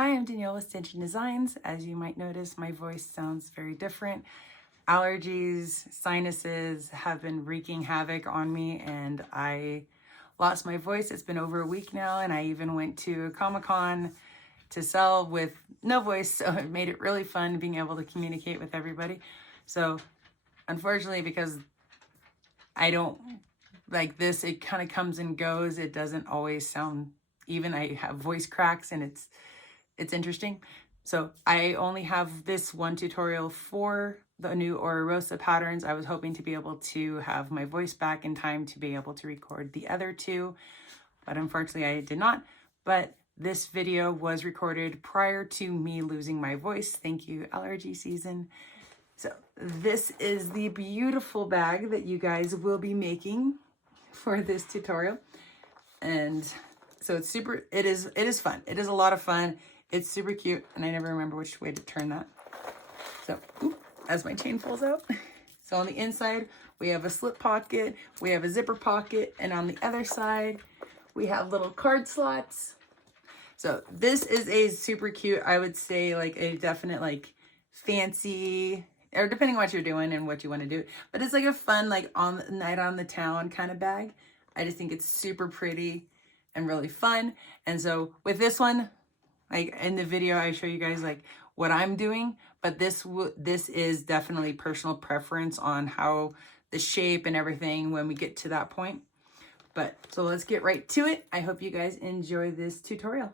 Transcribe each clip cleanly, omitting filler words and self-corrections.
Hi, I'm Danielle with Stitching Designs. As you might notice, my voice sounds very different. Allergies, sinuses have been wreaking havoc on me, and I lost my voice. It's been over a week now, and I even went to a Comic-Con to sell with no voice, so it made it really fun being able to communicate with everybody. So unfortunately, because I don't like this, it kind of comes and goes. It doesn't always sound even. I have voice cracks, and it's interesting. So I only have this one tutorial for the new Rosa patterns. I was hoping to be able to have my voice back in time to be able to record the other two, but unfortunately I did not. But this video was recorded prior to me losing my voice. Thank you, allergy season. So this is the beautiful bag that you guys will be making for this tutorial. And so it's super, it is fun. It is a lot of fun. It's super cute, and I never remember which way to turn that. So, as my chain falls out. So on the inside, we have a slip pocket, we have a zipper pocket, and on the other side, we have little card slots. So this is a super cute, I would say like a definite like fancy, or depending on what you're doing and what you want to do. But it's like a fun like on night on the town kind of bag. I just think it's super pretty and really fun. And so with this one, like in the video, I show you guys like what I'm doing, but this is definitely personal preference on how the shape and everything when we get to that point. But so let's get right to it. I hope you guys enjoy this tutorial.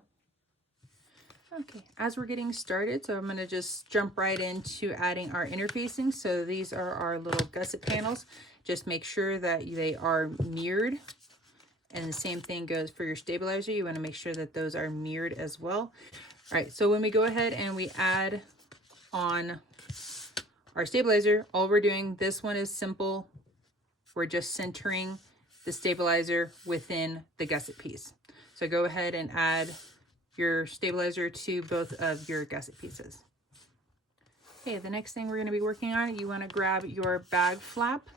Okay, as we're getting started, so I'm going to just jump right into adding our interfacing. So these are our little gusset panels. Just make sure that they are mirrored. And the same thing goes for your stabilizer. You want to make sure that those are mirrored as well. All right, so when we go ahead and we add on our stabilizer, all we're doing, this one is simple. We're just centering the stabilizer within the gusset piece. So go ahead and add your stabilizer to both of your gusset pieces. Okay, the next thing we're going to be working on, you want to grab your bag flap.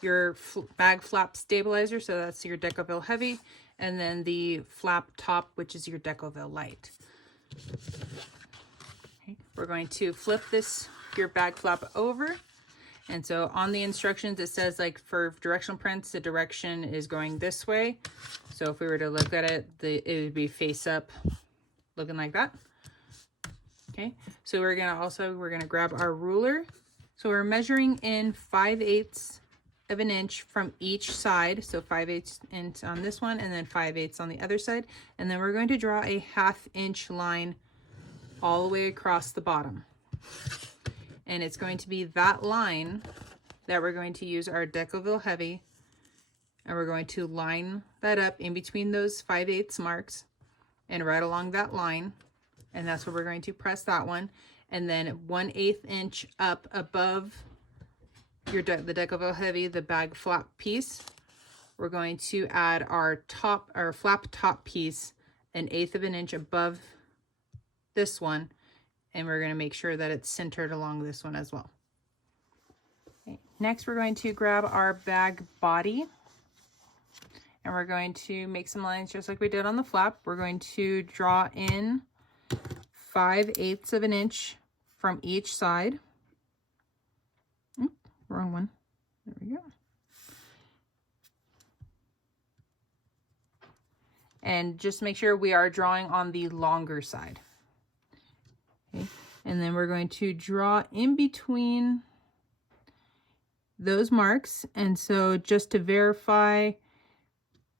Your bag flap stabilizer, so that's your Decoville Heavy, and then the flap top, which is your Decoville Light. Okay, we're going to flip your bag flap over, and so on the instructions it says like for directional prints, the direction is going this way. So if we were to look at it, it would be face up, looking like that. Okay, so we're gonna grab our ruler. So we're measuring in 5/8 of an inch from each side, so 5/8 inch on this one and then 5/8 on the other side, and then we're going to draw a 1/2 inch line all the way across the bottom, and it's going to be that line that we're going to use our Decoville Heavy, and we're going to line that up in between those 5/8 marks and right along that line, and that's where we're going to press that one, and then 1/8 inch up above the Decoville Heavy, the bag flap piece, we're going to add our flap top piece 1/8 of an inch above this one, and we're going to make sure that it's centered along this one as well. Okay. Next, we're going to grab our bag body, and we're going to make some lines just like we did on the flap. We're going to draw in 5/8 of an inch from each side. Wrong one. There we go. And just make sure we are drawing on the longer side. Okay. And then we're going to draw in between those marks. And so just to verify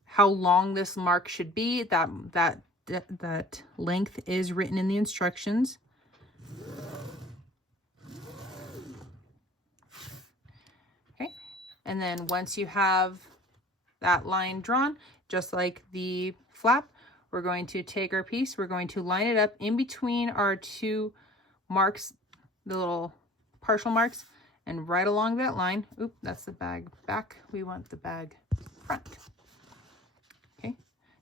how long this mark should be, that length is written in the instructions. And then once you have that line drawn, just like the flap, we're going to take our piece, we're going to line it up in between our two marks, the little partial marks, and right along that line. Oop, that's the bag back. We want the bag front. Okay,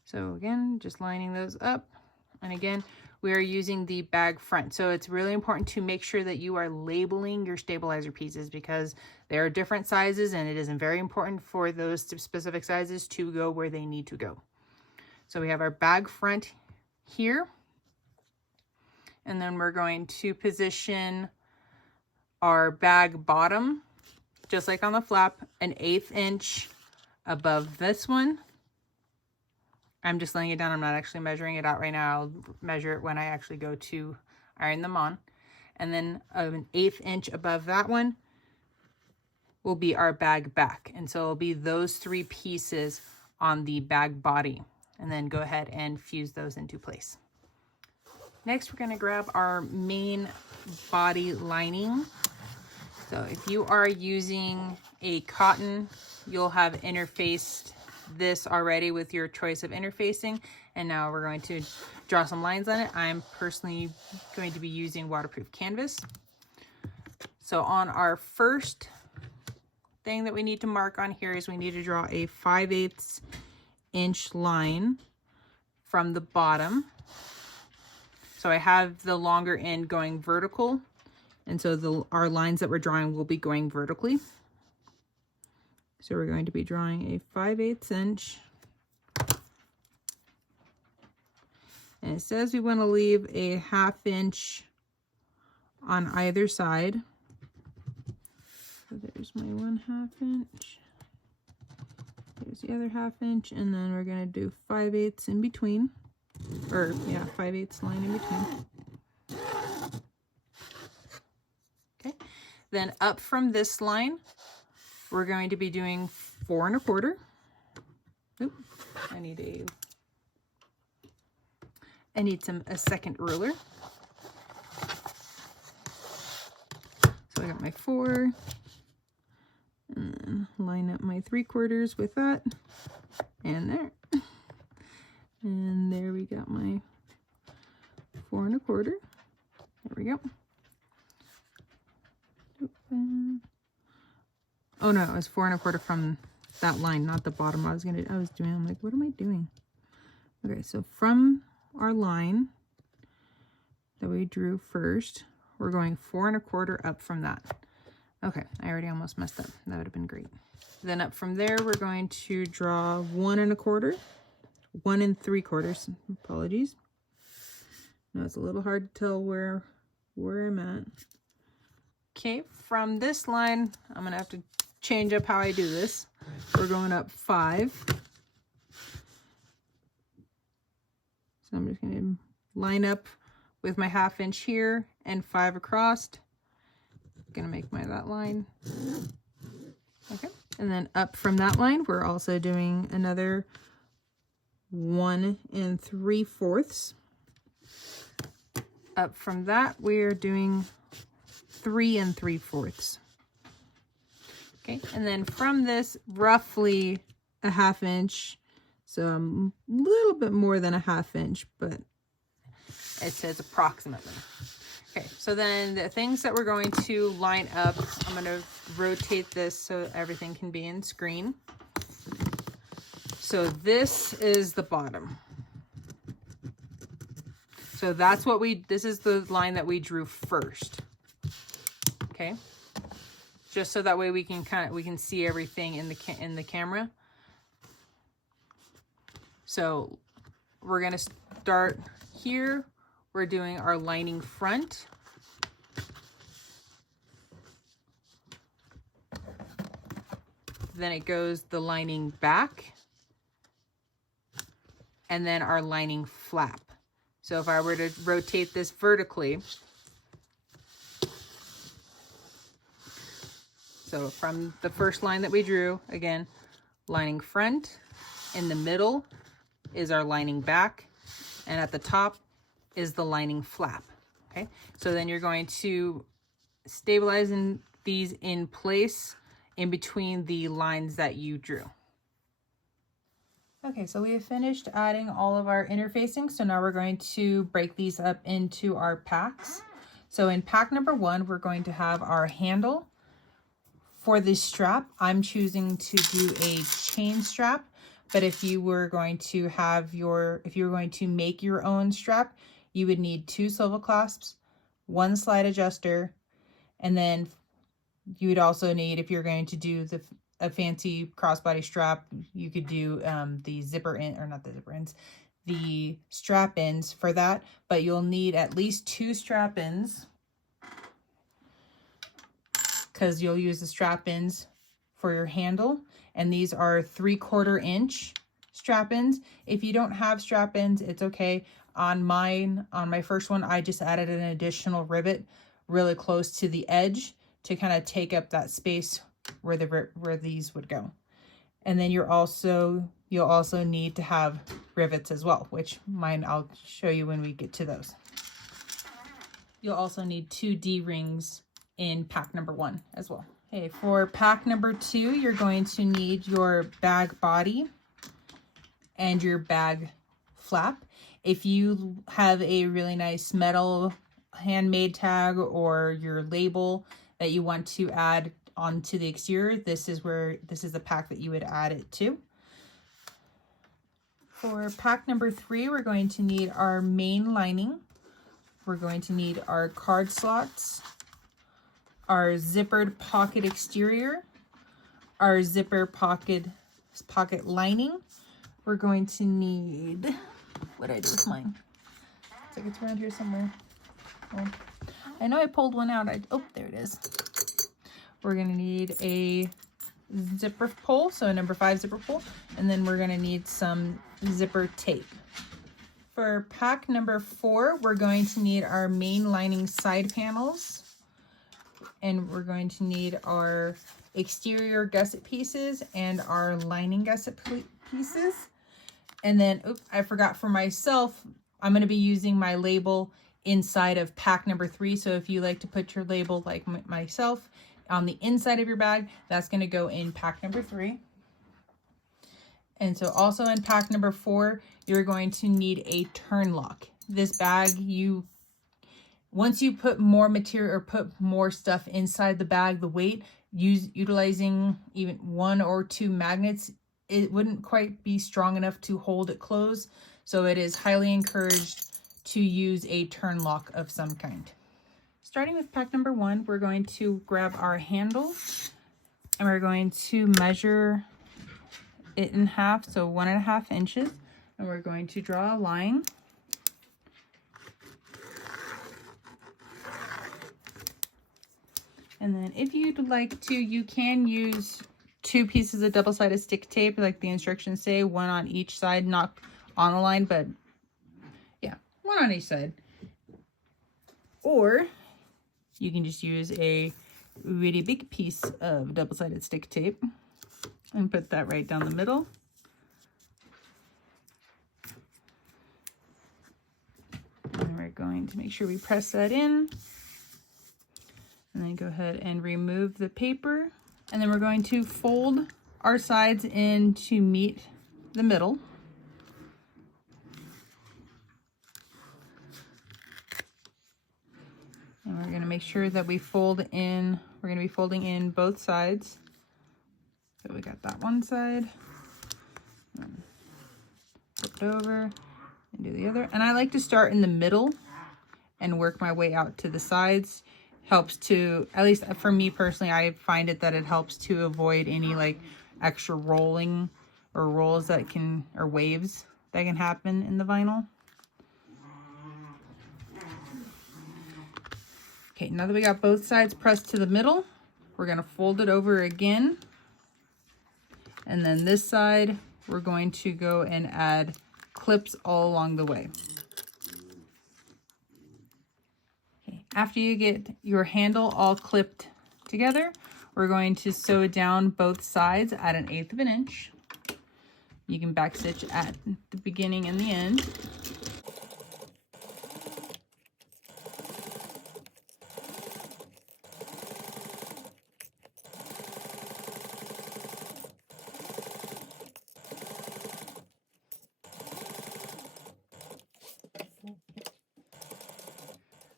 so again, just lining those up. And again, we are using the bag front. So it's really important to make sure that you are labeling your stabilizer pieces, because there are different sizes, and it is very important for those specific sizes to go where they need to go. So we have our bag front here. And then we're going to position our bag bottom, just like on the flap, an 1/8 inch above this one. I'm just laying it down. I'm not actually measuring it out right now. I'll measure it when I actually go to iron them on. And then an 1/8 inch above that one will be our bag back. And so it'll be those 3 pieces on the bag body. And then go ahead and fuse those into place. Next, we're going to grab our main body lining. So if you are using a cotton, you'll have interfaced this already with your choice of interfacing. And now we're going to draw some lines on it. I'm personally going to be using waterproof canvas. So on our first thing that we need to mark on here is we need to draw a 5/8 inch line from the bottom. So I have the longer end going vertical, and so our lines that we're drawing will be going vertically. So we're going to be drawing a 5/8 inch. And it says we want to leave a 1/2 inch on either side. So there's my 1/2 inch. There's the other 1/2 inch, and then we're going to do 5/8 in between. Or yeah, 5/8 line in between. Okay. Then up from this line, we're going to be doing 4 1/4. Oop, I need a second ruler. So I got my 4, and line up my 3/4 with that, and there. And there we got my 4 1/4. There we go. Oh no, it was 4 1/4 from that line, not the bottom. I'm like, what am I doing? Okay, so from our line that we drew first, we're going 4 1/4 up from that. Okay, I already almost messed up. That would have been great. Then up from there, we're going to draw 1 1/4. 1 3/4, apologies. Now it's a little hard to tell where I'm at. Okay, from this line, I'm gonna have to change up how I do this. We're going up 5. So I'm just gonna line up with my 1/2 inch here and 5 across. Gonna make that line. Okay, and then up from that line, we're also doing another 1 3/4. Up from that, we're doing 3 3/4. Okay, and then from this, roughly a 1/2 inch. So a little bit more than a 1/2 inch, but it says approximately. Okay, so then the things that we're going to line up, I'm going to rotate this so everything can be in screen. So this is the bottom. So that's what this is the line that we drew first. Okay. Just so that way we can see everything in the camera. So we're going to start here. We're doing our lining front. Then it goes the lining back. And then our lining flap. So if I were to rotate this vertically, so from the first line that we drew, again, lining front, in the middle is our lining back, and at the top is the lining flap. Okay, so then you're going to stabilize these in place in between the lines that you drew. Okay, so we have finished adding all of our interfacing. So now we're going to break these up into our packs. So in pack number 1, we're going to have our handle. For the strap, I'm choosing to do a chain strap, but if you were going to make your own strap, you would need 2 swivel clasps, 1 slide adjuster, and then you would also need, if you're going to do a fancy crossbody strap, you could do the zipper in, or not the zipper ends, the strap ends for that, but you'll need at least 2 strap ends because you'll use the strap ends for your handle. And these are 3/4 inch strap ends. If you don't have strap ends, it's okay. On mine, on my first one, I just added an additional rivet really close to the edge to kind of take up that space where these would go. And then you'll also need to have rivets as well, which mine I'll show you when we get to those. You'll also need 2 D-rings in pack number 1 as well. Okay, for pack number 2, you're going to need your bag body and your bag flap. If you have a really nice metal handmade tag or your label that you want to add onto the exterior, this is the pack that you would add it to. For pack number 3, we're going to need our main lining. We're going to need our card slots, our zippered pocket exterior, our zipper pocket lining. We're going to need, what did I do with mine? Looks like it's around here somewhere. Oh, I know I pulled one out. Oh, there it is. We're going to need a zipper pull, so a number 5 zipper pull, and then we're going to need some zipper tape. For pack number 4, we're going to need our main lining side panels, and we're going to need our exterior gusset pieces and our lining gusset pieces. And then, oops, I forgot for myself, I'm going to be using my label inside of pack number 3. So if you like to put your label like myself on the inside of your bag, that's going to go in pack number 3. And so also in pack number 4, you're going to need a turn lock. This bag, once you put more material or put more stuff inside the bag, the weight, utilizing even 1 or 2 magnets, it wouldn't quite be strong enough to hold it closed. So it is highly encouraged to use a turn lock of some kind. Starting with pack number 1, we're going to grab our handle and we're going to measure it in half, so 1.5 inches, and we're going to draw a line. And then if you'd like to, you can use 2 pieces of double-sided stick tape like the instructions say, 1 on each side, not on the line, but yeah, 1 on each side. Or you can just use a really big piece of double-sided stick tape and put that right down the middle. And we're going to make sure we press that in. And then go ahead and remove the paper. And then we're going to fold our sides in to meet the middle. And we're going to make sure that we fold in, we're going to be folding in both sides. So we got that one side, flip it over and do the other. And I like to start in the middle and work my way out to the sides. Helps to, at least for me personally, I find it that it helps to avoid any like extra rolling or rolls that can, or waves that can happen in the vinyl. Okay, now that we got both sides pressed to the middle, we're going to fold it over again. And then this side, we're going to go and add clips all along the way. Okay. After you get your handle all clipped together, we're going to sew down both sides at 1/8 of an inch. You can backstitch at the beginning and the end.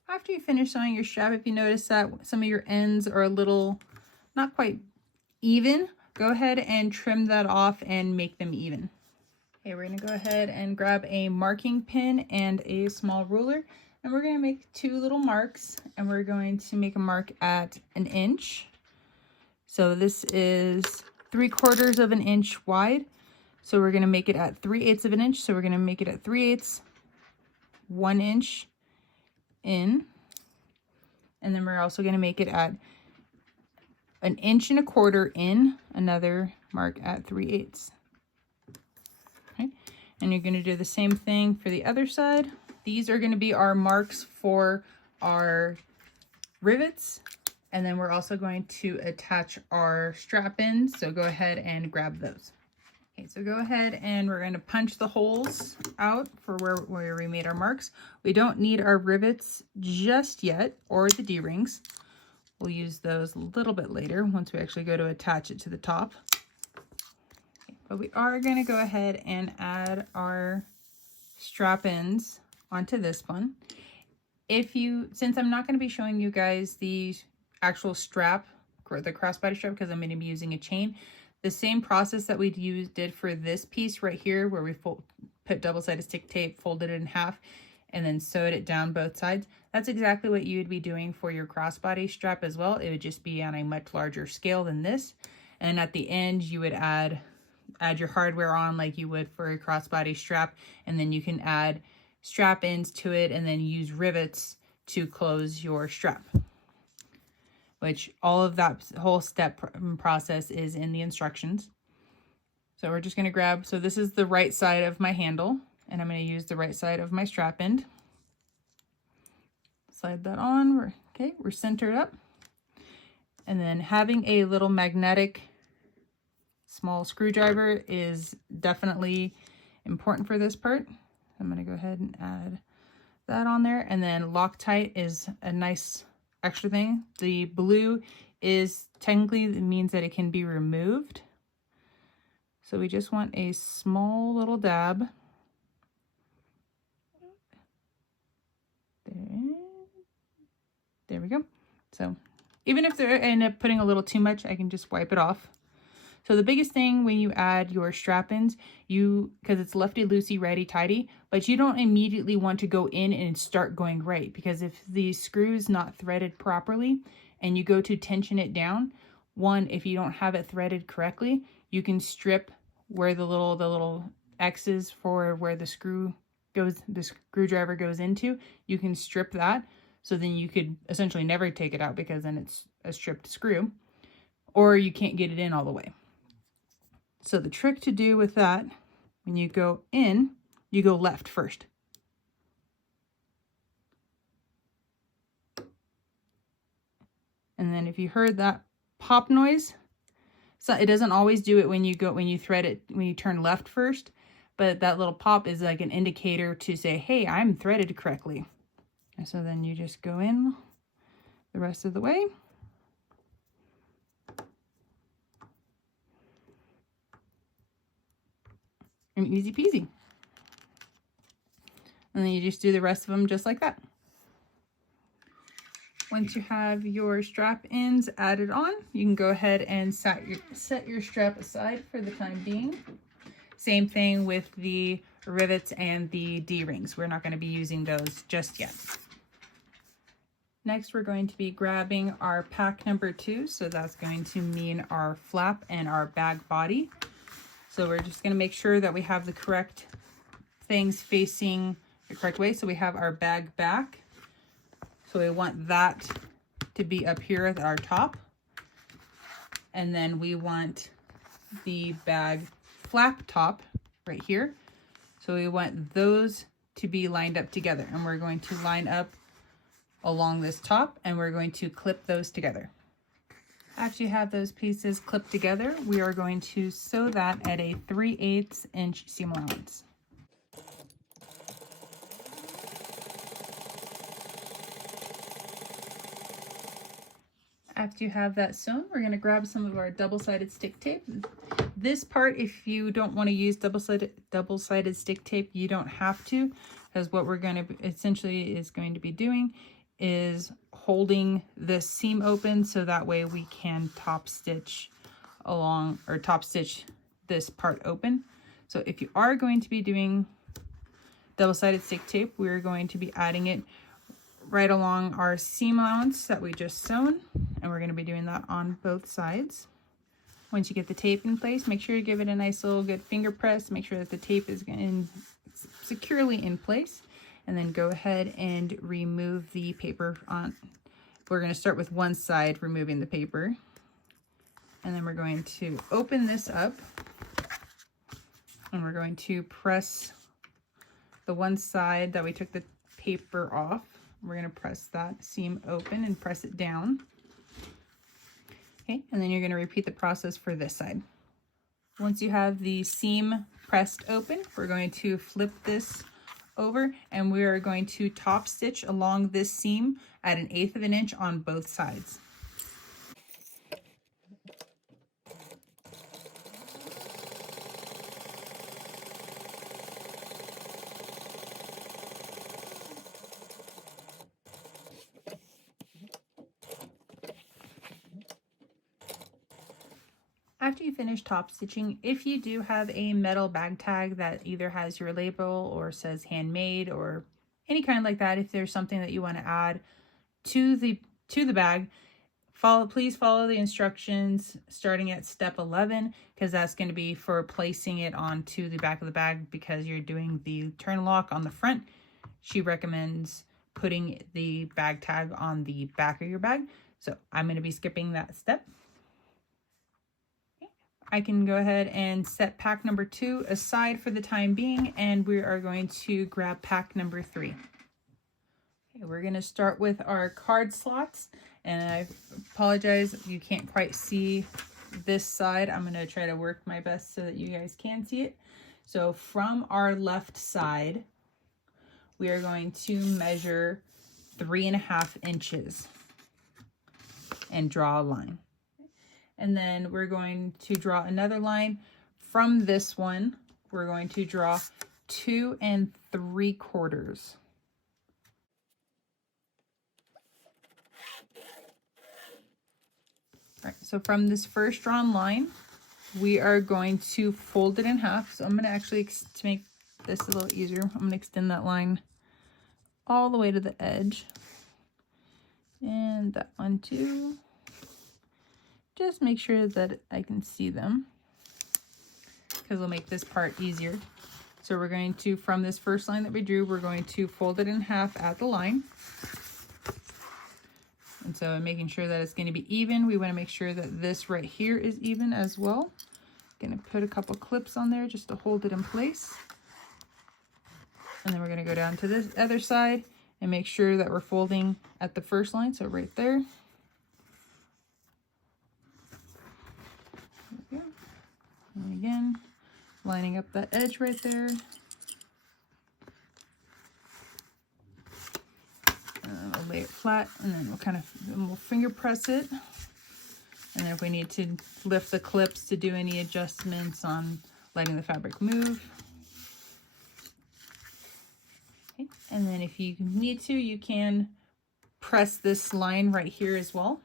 After you finish sewing your strap, if you notice that some of your ends are a little not quite even, go ahead and trim that off and make them even. Okay, we're going to go ahead and grab a marking pin and a small ruler, and we're going to make 2 little marks, and we're going to make a mark at 1 inch. So this is 3/4 of an inch wide. So we're going to make it at 3/8 of an inch. So we're going to make it at 3/8, 1 inch in. And then we're also going to make it at 1 1/4 inch in, another mark at 3/8. Okay. And you're going to do the same thing for the other side. These are going to be our marks for our rivets. And then we're also going to attach our strap ins. So go ahead and grab those. Okay, so go ahead and we're going to punch the holes out for where we made our marks. We don't need our rivets just yet, or the D-rings. We'll use those a little bit later once we actually go to attach it to the top. Okay, but we are going to go ahead and add our strap ins onto this one. Since I'm not going to be showing you guys the actual strap, or the crossbody strap, because I'm going to be using a chain, the same process that we did for this piece right here, where we put double-sided stick tape, folded it in half, and then sewed it down both sides. That's exactly what you would be doing for your crossbody strap as well. It would just be on a much larger scale than this. And at the end, you would add your hardware on like you would for a crossbody strap, and then you can add strap ins to it and then use rivets to close your strap, which all of that whole step process is in the instructions. So we're just going to grab, so this is the right side of my handle, and I'm going to use the right side of my strap end. Slide that on. We're centered up. And then having a little magnetic small screwdriver is definitely important for this part. I'm going to go ahead and add that on there. And then Loctite is a nice extra thing. The blue is technically, it means that it can be removed. So we just want a small little dab. There we go. So even if they end up putting a little too much, I can just wipe it off. So the biggest thing when you add your strap-ins, because it's lefty loosey, righty tighty, but you don't immediately want to go in and start going right, because if the screw is not threaded properly and you go to tension it down, if you don't have it threaded correctly, you can strip where the little X's for where the screwdriver goes into. You can strip that, so then you could essentially never take it out, because then it's a stripped screw, or you can't get it in all the way. So the trick to do with that, when you go in, you go left first. And then if you heard that pop noise, so it doesn't always do it when you thread it, when you turn left first, but that little pop is like an indicator to say, hey, I'm threaded correctly. And so then you just go in the rest of the way. And easy peasy. And then you just do the rest of them just like that. Once you have your strap ends added on, you can go ahead and set your strap aside for the time being. Same thing with the rivets and the D-rings. We're not going to be using those just yet. Next, we're going to be grabbing our pack number 2. So that's going to mean our flap and our bag body. So we're just going to make sure that we have the correct things facing the correct way. So we have our bag back. So we want that to be up here at our top. And then we want the bag flap top right here. So we want those to be lined up together. And we're going to line up along this top, and we're going to clip those together. After you have those pieces clipped together, we are going to sew that at a 3/8 inch seam allowance. After you have that sewn, we're going to grab some of our double-sided stick tape. This part, if you don't want to use double-sided stick tape, you don't have to, because what we're going to essentially is going to be doing is holding this seam open, so that way we can top stitch this part open. So if you are going to be doing double-sided stick tape, we're going to be adding it right along our seam allowance that we just sewn, and we're going to be doing that on both sides. Once you get the tape in place, make sure you give it a nice little good finger press. Make sure that the tape is securely in place. And then go ahead and remove the paper on. We're going to start with one side, removing the paper. And then we're going to open this up. And we're going to press the one side that we took the paper off. We're going to press that seam open and press it down. Okay, and then you're going to repeat the process for this side. Once you have the seam pressed open, we're going to flip this over and we are going to top stitch along this seam at 1/8 of an inch on both sides. After you finish top stitching, if you do have a metal bag tag that either has your label or says handmade or any kind like that, if there's something that you want to add to the bag, please follow the instructions starting at step 11, because that's going to be for placing it onto the back of the bag. Because you're doing the turn lock on the front, she recommends putting the bag tag on the back of your bag. So I'm going to be skipping that step. I can go ahead and set pack number 2 aside for the time being, and we are going to grab pack number 3. Okay, we're going to start with our card slots, and I apologize if you can't quite see this side. I'm going to try to work my best so that you guys can see it. So from our left side, we are going to measure 3.5 inches and draw a line. And then we're going to draw another line. From this one, we're going to draw 2 3/4. All right, so from this first drawn line, we are going to fold it in half. So I'm going to actually, to make this a little easier, I'm going to extend that line all the way to the edge. And that one too. Just make sure that I can see them, because it'll make this part easier. So we're going to, from this first line that we drew, we're going to fold it in half at the line. And so making sure that it's going to be even, we want to make sure that this right here is even as well. Going to put a couple clips on there just to hold it in place. And then we're going to go down to this other side and make sure that we're folding at the first line, so right there. And again, lining up that edge right there. And I'll lay it flat, and then we'll finger press it. And then if we need to lift the clips to do any adjustments on letting the fabric move. Okay. And then if you need to, you can press this line right here as well.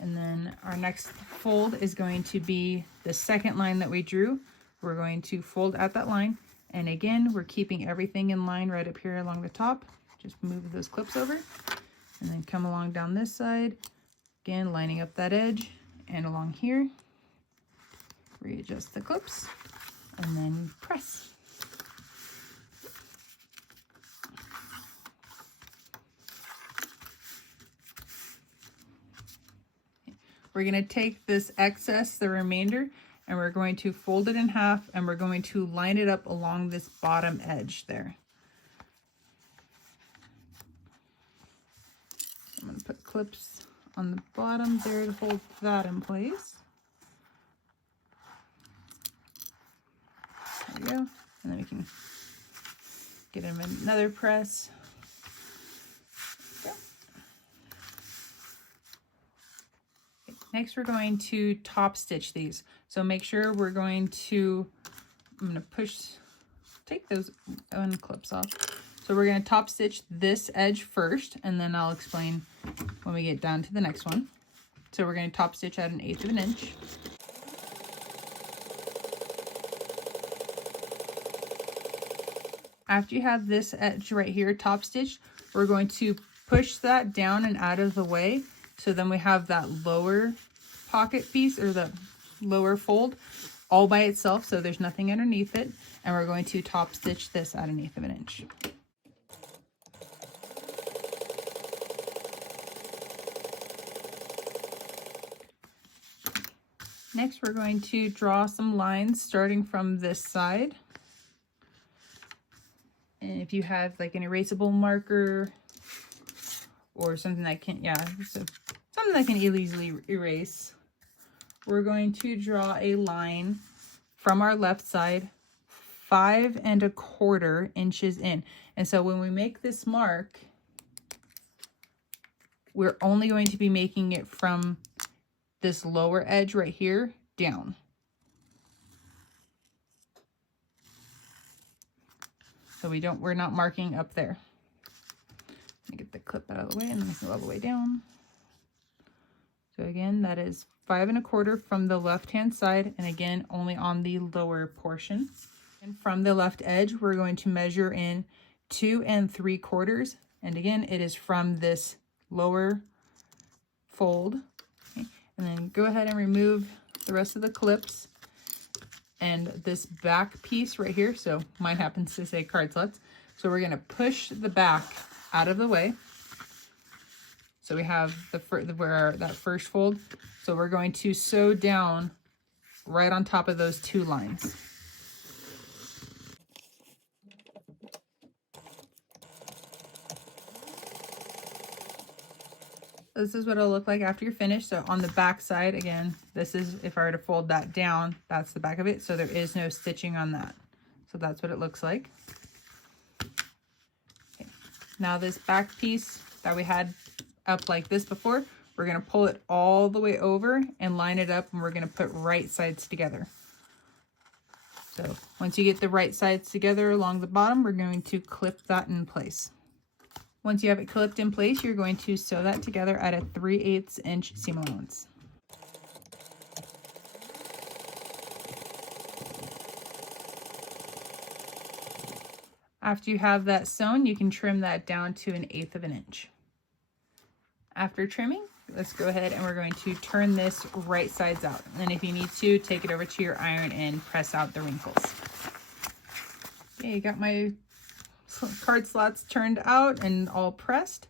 And then our next fold is going to be the second line that we drew. We're going to fold at that line. And again, we're keeping everything in line right up here along the top. Just move those clips over. And then come along down this side. Again, lining up that edge. And along here. Readjust the clips. And then press. We're going to take this excess, the remainder, and we're going to fold it in half, and we're going to line it up along this bottom edge there. I'm going to put clips on the bottom there to hold that in place. There we go. And then we can get him another press. Next, we're going to top stitch these. So make sure we're going to, I'm going to take those clips off. So we're going to top stitch this edge first, and then I'll explain when we get down to the next one. So we're going to top stitch at 1/8 of an inch. After you have this edge right here top stitched, we're going to push that down and out of the way. So then we have that lower pocket piece or the lower fold all by itself, so there's nothing underneath it, and we're going to top stitch this at 1/8 of an inch. Next, we're going to draw some lines starting from this side. And if you have like an erasable marker or something that can, something that can easily erase, we're going to draw a line from our left side 5 1/4 inches in. And so when we make this mark, we're only going to be making it from this lower edge right here down. So we're not marking up there. Let me get the clip out of the way and then we can go all the way down. So again, that is 5 1/4 from the left-hand side, and again, only on the lower portion. And from the left edge, we're going to measure in 2 3/4. And again, it is from this lower fold. Okay. And then go ahead and remove the rest of the clips and this back piece right here. So mine happens to say card slots. So we're going to push the back out of the way. So we have that first fold. So we're going to sew down right on top of those 2 lines. This is what it'll look like after you're finished. So on the back side, again, this is, if I were to fold that down, that's the back of it. So there is no stitching on that. So that's what it looks like. Okay. Now this back piece that we had up like this before, we're going to pull it all the way over and line it up, and we're going to put right sides together. So once you get the right sides together along the bottom, we're going to clip that in place. Once you have it clipped in place, you're going to sew that together at a 3/8 inch seam allowance. After you have that sewn, you can trim that down to 1/8 of an inch. After trimming, let's go ahead and we're going to turn this right sides out. And if you need to, take it over to your iron and press out the wrinkles. Okay, got my card slots turned out and all pressed.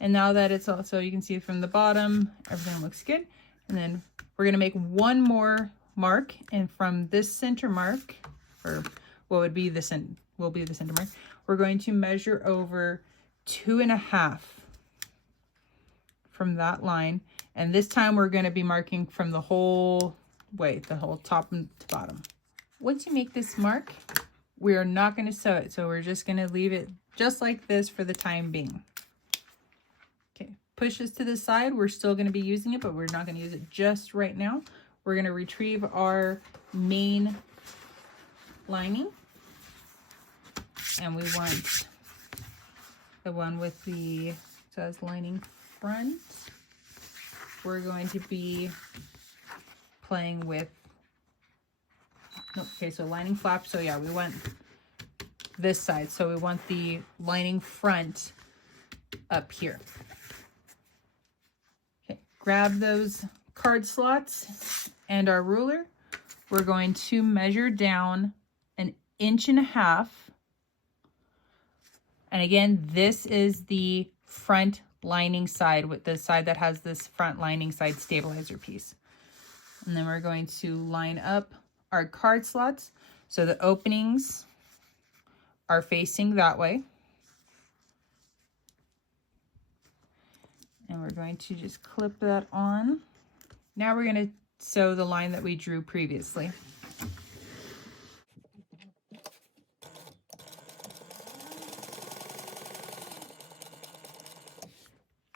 And now that it's also, you can see from the bottom, everything looks good. And then we're going to make one more mark. And from this center mark, or what would be the center mark, we're going to measure over 2.5 from that line. And this time we're going to be marking from the whole way, the whole top and bottom. Once you make this mark, we are not going to sew it. So we're just going to leave it just like this for the time being. Okay, push this to the side. We're still going to be using it, but we're not going to use it just right now. We're going to retrieve our main lining. And we want the one with the, says lining front. We're going to be playing with, okay, so lining flap. So yeah, we want this side. So we want the lining front up here. Okay, grab those card slots and our ruler. We're going to measure down 1.5 inches. And again, this is the front lining side, with the side that has this front lining side stabilizer piece. And then we're going to line up our card slots so the openings are facing that way. And we're going to just clip that on. Now we're going to sew the line that we drew previously.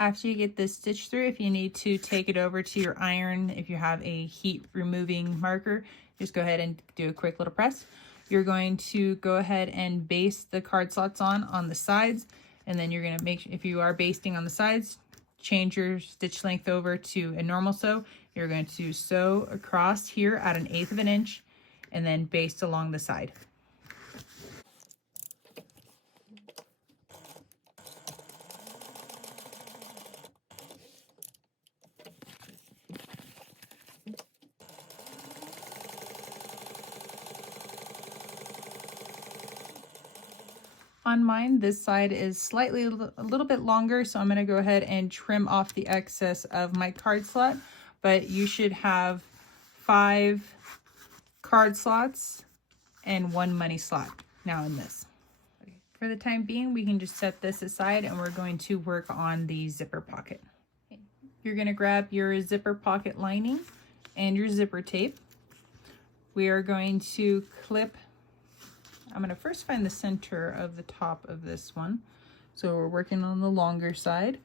After you get this stitch through, if you need to take it over to your iron, if you have a heat removing marker, just go ahead and do a quick little press. You're going to go ahead and baste the card slots on the sides, and then you're going to make, if you are basting on the sides, change your stitch length over to a normal sew. You're going to sew across here at 1/8 of an inch and then baste along the side. on mine, this side is slightly a little bit longer, so I'm going to go ahead and trim off the excess of my card slot. But you should have 5 card slots and 1 money slot now in this. For the time being, we can just set this aside and we're going to work on the zipper pocket. You're going to grab your zipper pocket lining and your zipper tape. We are going to clip, I'm going to first find the center of the top of this one. So we're working on the longer side.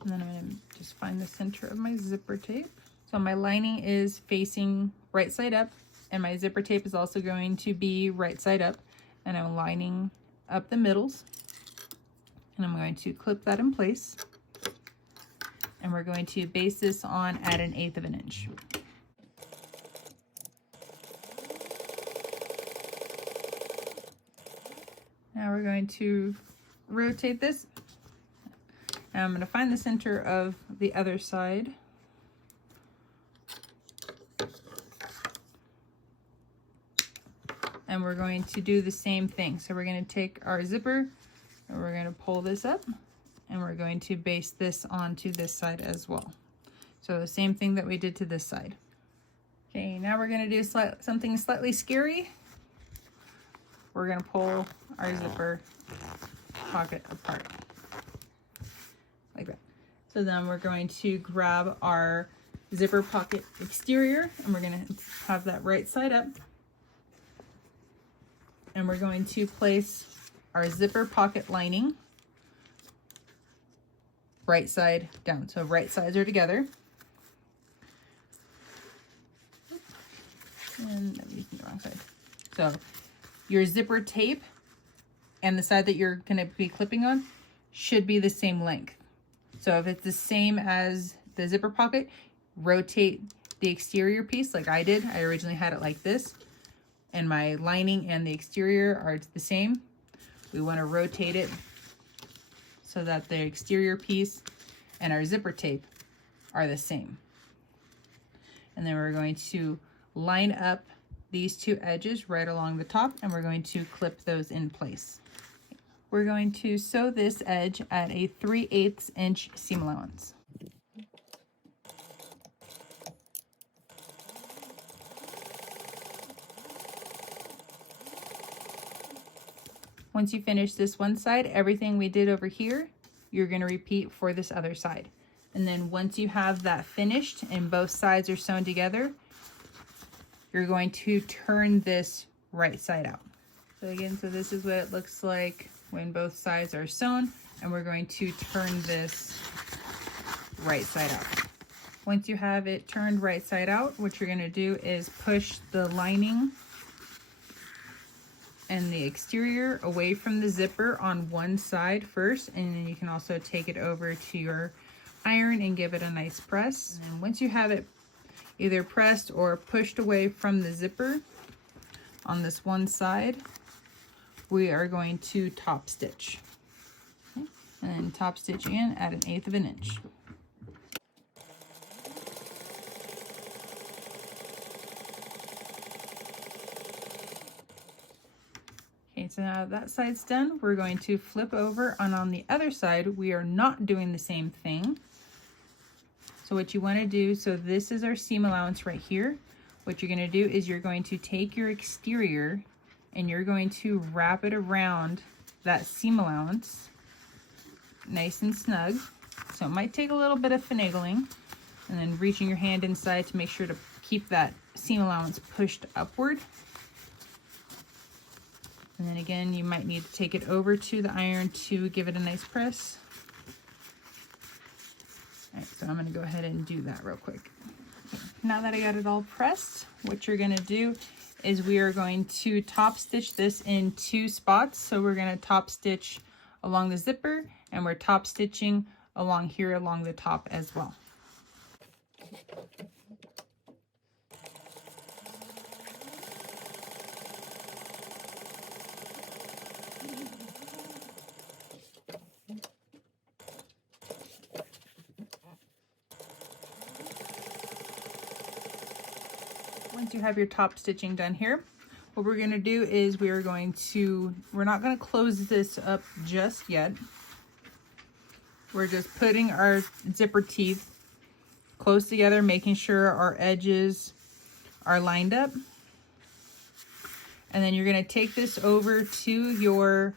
And then I'm going to just find the center of my zipper tape. So my lining is facing right side up, and my zipper tape is also going to be right side up. And I'm lining up the middles. And I'm going to clip that in place. And we're going to base this on at 1/8 of an inch. Now we're going to rotate this. And I'm going to find the center of the other side. And we're going to do the same thing. So we're going to take our zipper and we're going to pull this up and we're going to base this onto this side as well. So the same thing that we did to this side. Okay, now we're going to do something slightly scary. We're going to pull our zipper pocket apart like that. So then we're going to grab our zipper pocket exterior and we're going to have that right side up. And we're going to place our zipper pocket lining right side down. So right sides are together. And I'm using the wrong side. So your zipper tape and the side that you're going to be clipping on should be the same length. So if it's the same as the zipper pocket, rotate the exterior piece like I did. I originally had it like this. And my lining and the exterior are the same. We want to rotate it so that the exterior piece and our zipper tape are the same. And then we're going to line up these 2 edges right along the top and we're going to clip those in place. We're going to sew this edge at a 3/8 inch seam allowance. Once you finish this one side, everything we did over here, you're going to repeat for this other side. And then once you have that finished and both sides are sewn together, you're going to turn this right side out. So again, so this is what it looks like when both sides are sewn, and we're going to turn this right side out. Once you have it turned right side out, what you're going to do is push the lining and the exterior away from the zipper on one side first, and then you can also take it over to your iron and give it a nice press. And once you have it either pressed or pushed away from the zipper on this one side, we are going to top stitch. Okay. And then top stitch in at 1/8 of an inch. Okay, so now that side's done, we're going to flip over, and on the other side, we are not doing the same thing. So what you want to do, so this is our seam allowance right here. What you're going to do is you're going to take your exterior and you're going to wrap it around that seam allowance nice and snug. So it might take a little bit of finagling, and then reaching your hand inside to make sure to keep that seam allowance pushed upward. And then again, you might need to take it over to the iron to give it a nice press. All right, so I'm going to go ahead and do that real quick. Okay, now that I got it all pressed, what you're going to do is we are going to top stitch this in 2 spots. So we're going to top stitch along the zipper, and we're top stitching along here along the top as well. Once you have your top stitching done here, what we're going to do is we're not going to close this up just yet. We're just putting our zipper teeth close together, making sure our edges are lined up. And then you're going to take this over to your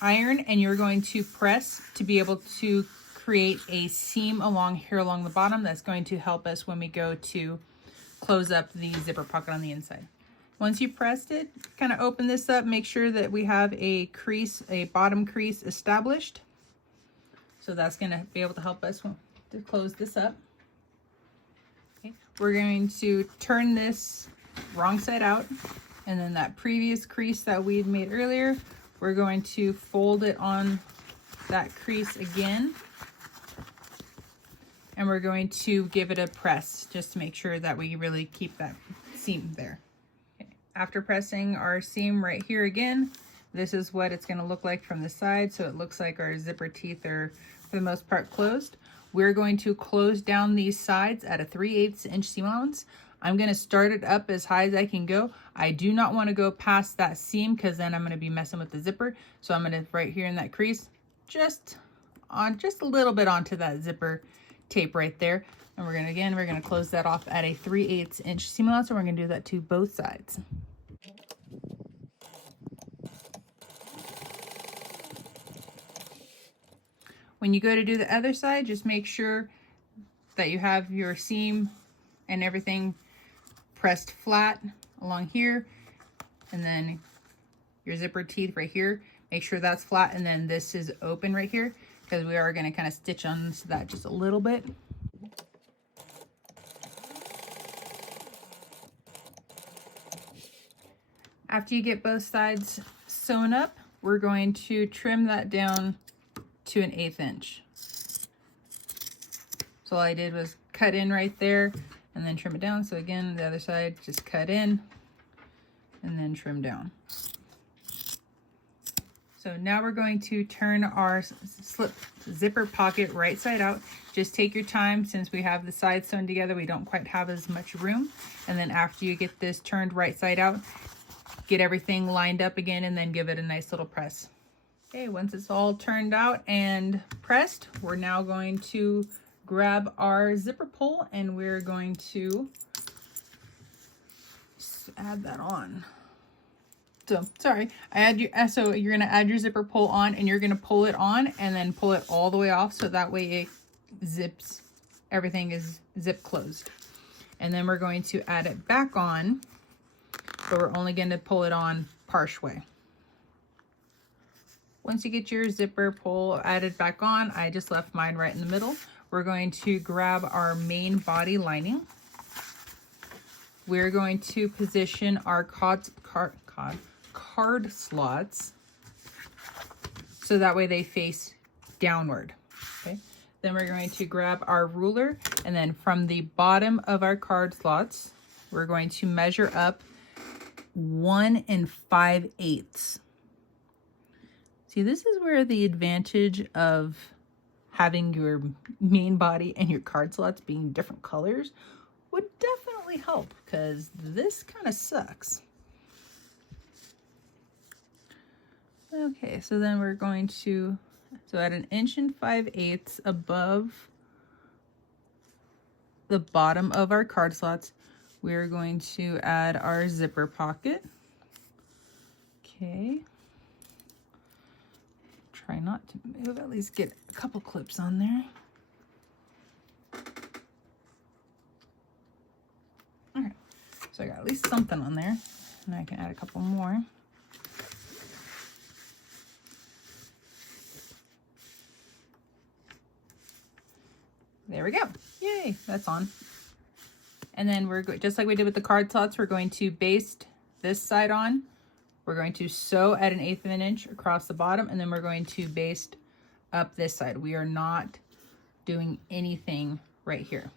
iron and you're going to press to be able to create a seam along the bottom that's going to help us when we go to close up the zipper pocket on the inside. Once you pressed it, kind of open this up, make sure that we have a crease, a bottom crease established. So that's going to be able to help us to close this up. Okay. We're going to turn this wrong side out, and then that previous crease that we had made earlier, we're going to fold it on that crease again, and we're going to give it a press just to make sure that we really keep that seam there. Okay. After pressing our seam right here again, this is what it's going to look like from the side. So it looks like our zipper teeth are for the most part closed. We're going to close down these sides at a 3/8 inch seam allowance. I'm going to start it up as high as I can go. I do not want to go past that seam because then I'm going to be messing with the zipper. So I'm going to, right here in that crease, just a little bit onto that zipper tape right there. And we're going to close that off at a 3/8 inch seam allowance. And we're going to do that to both sides. When you go to do the other side, just make sure that you have your seam and everything pressed flat along here, and then your zipper teeth right here, make sure that's flat, and then this is open right here because we are going to kind of stitch on that just a little bit. After you get both sides sewn up, we're going to trim that down to an 1/8 inch. So all I did was cut in right there and then trim it down. So again, the other side, just cut in and then trim down. So now we're going to turn our slip zipper pocket right side out. Just take your time, since we have the sides sewn together, we don't quite have as much room. And then after you get this turned right side out, get everything lined up again and then give it a nice little press. Okay, once it's all turned out and pressed, we're now going to grab our zipper pull and we're going to add that on. So sorry, so you're gonna add your zipper pull on and you're gonna pull it on and then pull it all the way off, so that way it zips, everything is zip closed. And then we're going to add it back on, but we're only going to pull it on partially. Once you get your zipper pull added back on, I just left mine right in the middle. We're going to grab our main body lining. We're going to position our card slots so that way they face downward. Okay. Then we're going to grab our ruler, and then from the bottom of our card slots, we're going to measure up 1 5/8. See, this is where the advantage of having your main body and your card slots being different colors would definitely help, because this kind of sucks. Okay, so then we're going to, so at 1 5/8 above the bottom of our card slots, we're going to add our zipper pocket. Okay. Try not to move, at least get a couple clips on there. All right, so I got at least something on there, and I can add a couple more. There we go. Yay, that's on. And then we're just like we did with the card slots, we're going to baste this side on. We're going to sew at 1/8 of an inch across the bottom, and then we're going to baste up this side. We are not doing anything right here.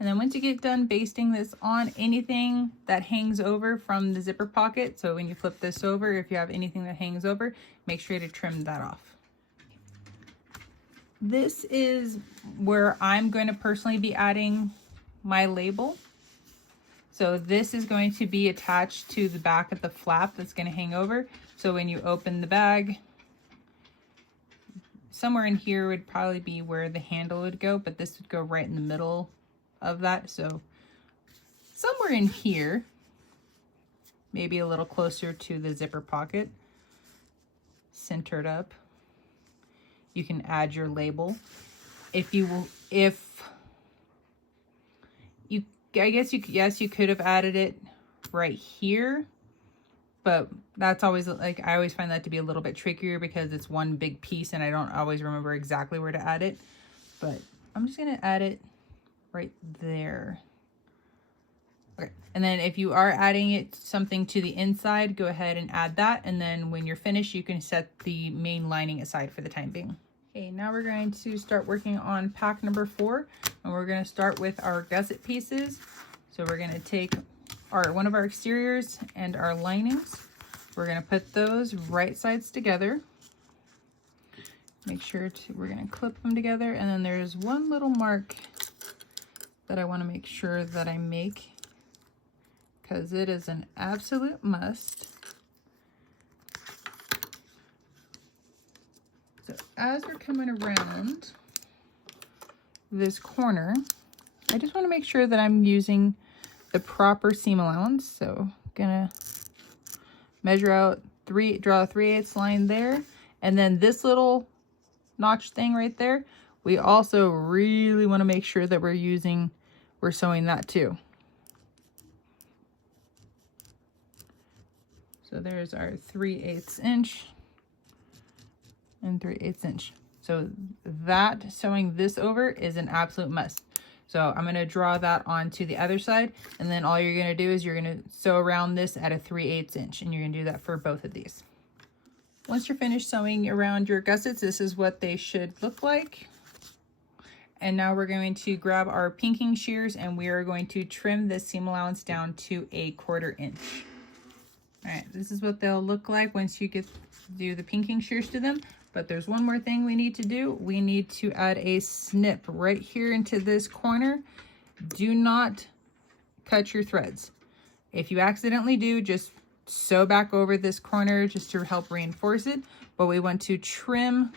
And then once you get done basting this on, anything that hangs over from the zipper pocket, so when you flip this over, if you have anything that hangs over, make sure to trim that off. This is where I'm going to personally be adding my label. So this is going to be attached to the back of the flap that's going to hang over. So when you open the bag, somewhere in here would probably be where the handle would go, but this would go right in the middle of that. So somewhere in here, maybe a little closer to the zipper pocket, centered up, you can add your label. I guess you could have added it right here, but that's always, like, I always find that to be a little bit trickier because it's one big piece and I don't always remember exactly where to add it. But I'm just gonna add it right there. Okay, and then if you are adding it something to the inside, go ahead and add that, and then when you're finished, you can set the main lining aside for the time being. Okay, now we're going to start working on pack number 4, and we're going to start with our gusset pieces. So we're going to take one of our exteriors and our linings. We're going to put those right sides together. Make sure we're going to clip them together, and then there's one little mark that I want to make sure that I make, because it is an absolute must. So as we're coming around this corner, I just want to make sure that I'm using the proper seam allowance. So I'm gonna measure out draw a 3/8 line there, and then this little notch thing right there, we also really want to make sure that we're sewing that too. So there's our 3/8 inch and 3/8 inch. So that sewing this over is an absolute must. So I'm going to draw that onto the other side, and then all you're going to do is you're going to sew around this at a 3/8 inch, and you're going to do that for both of these. Once you're finished sewing around your gussets, this is what they should look like. And now we're going to grab our pinking shears, and we are going to trim this seam allowance down to a 1/4 inch. All right, this is what they'll look like once you do the pinking shears to them. But there's one more thing we need to do. We need to add a snip right here into this corner. Do not cut your threads. If you accidentally do, just sew back over this corner just to help reinforce it. But we want to trim.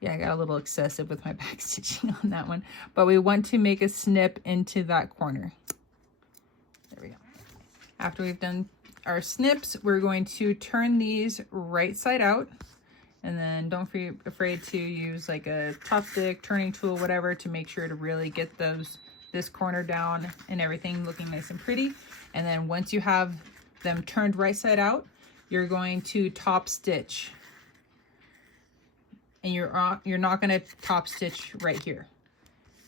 Yeah, I got a little excessive with my back stitching on that one. But we want to make a snip into that corner. There we go. After we've done our snips, we're going to turn these right side out. And then don't be afraid to use like a chopstick, turning tool, whatever, to make sure to really get this corner down and everything looking nice and pretty. And then once you have them turned right side out, you're going to top stitch. And you're not going to top stitch right here.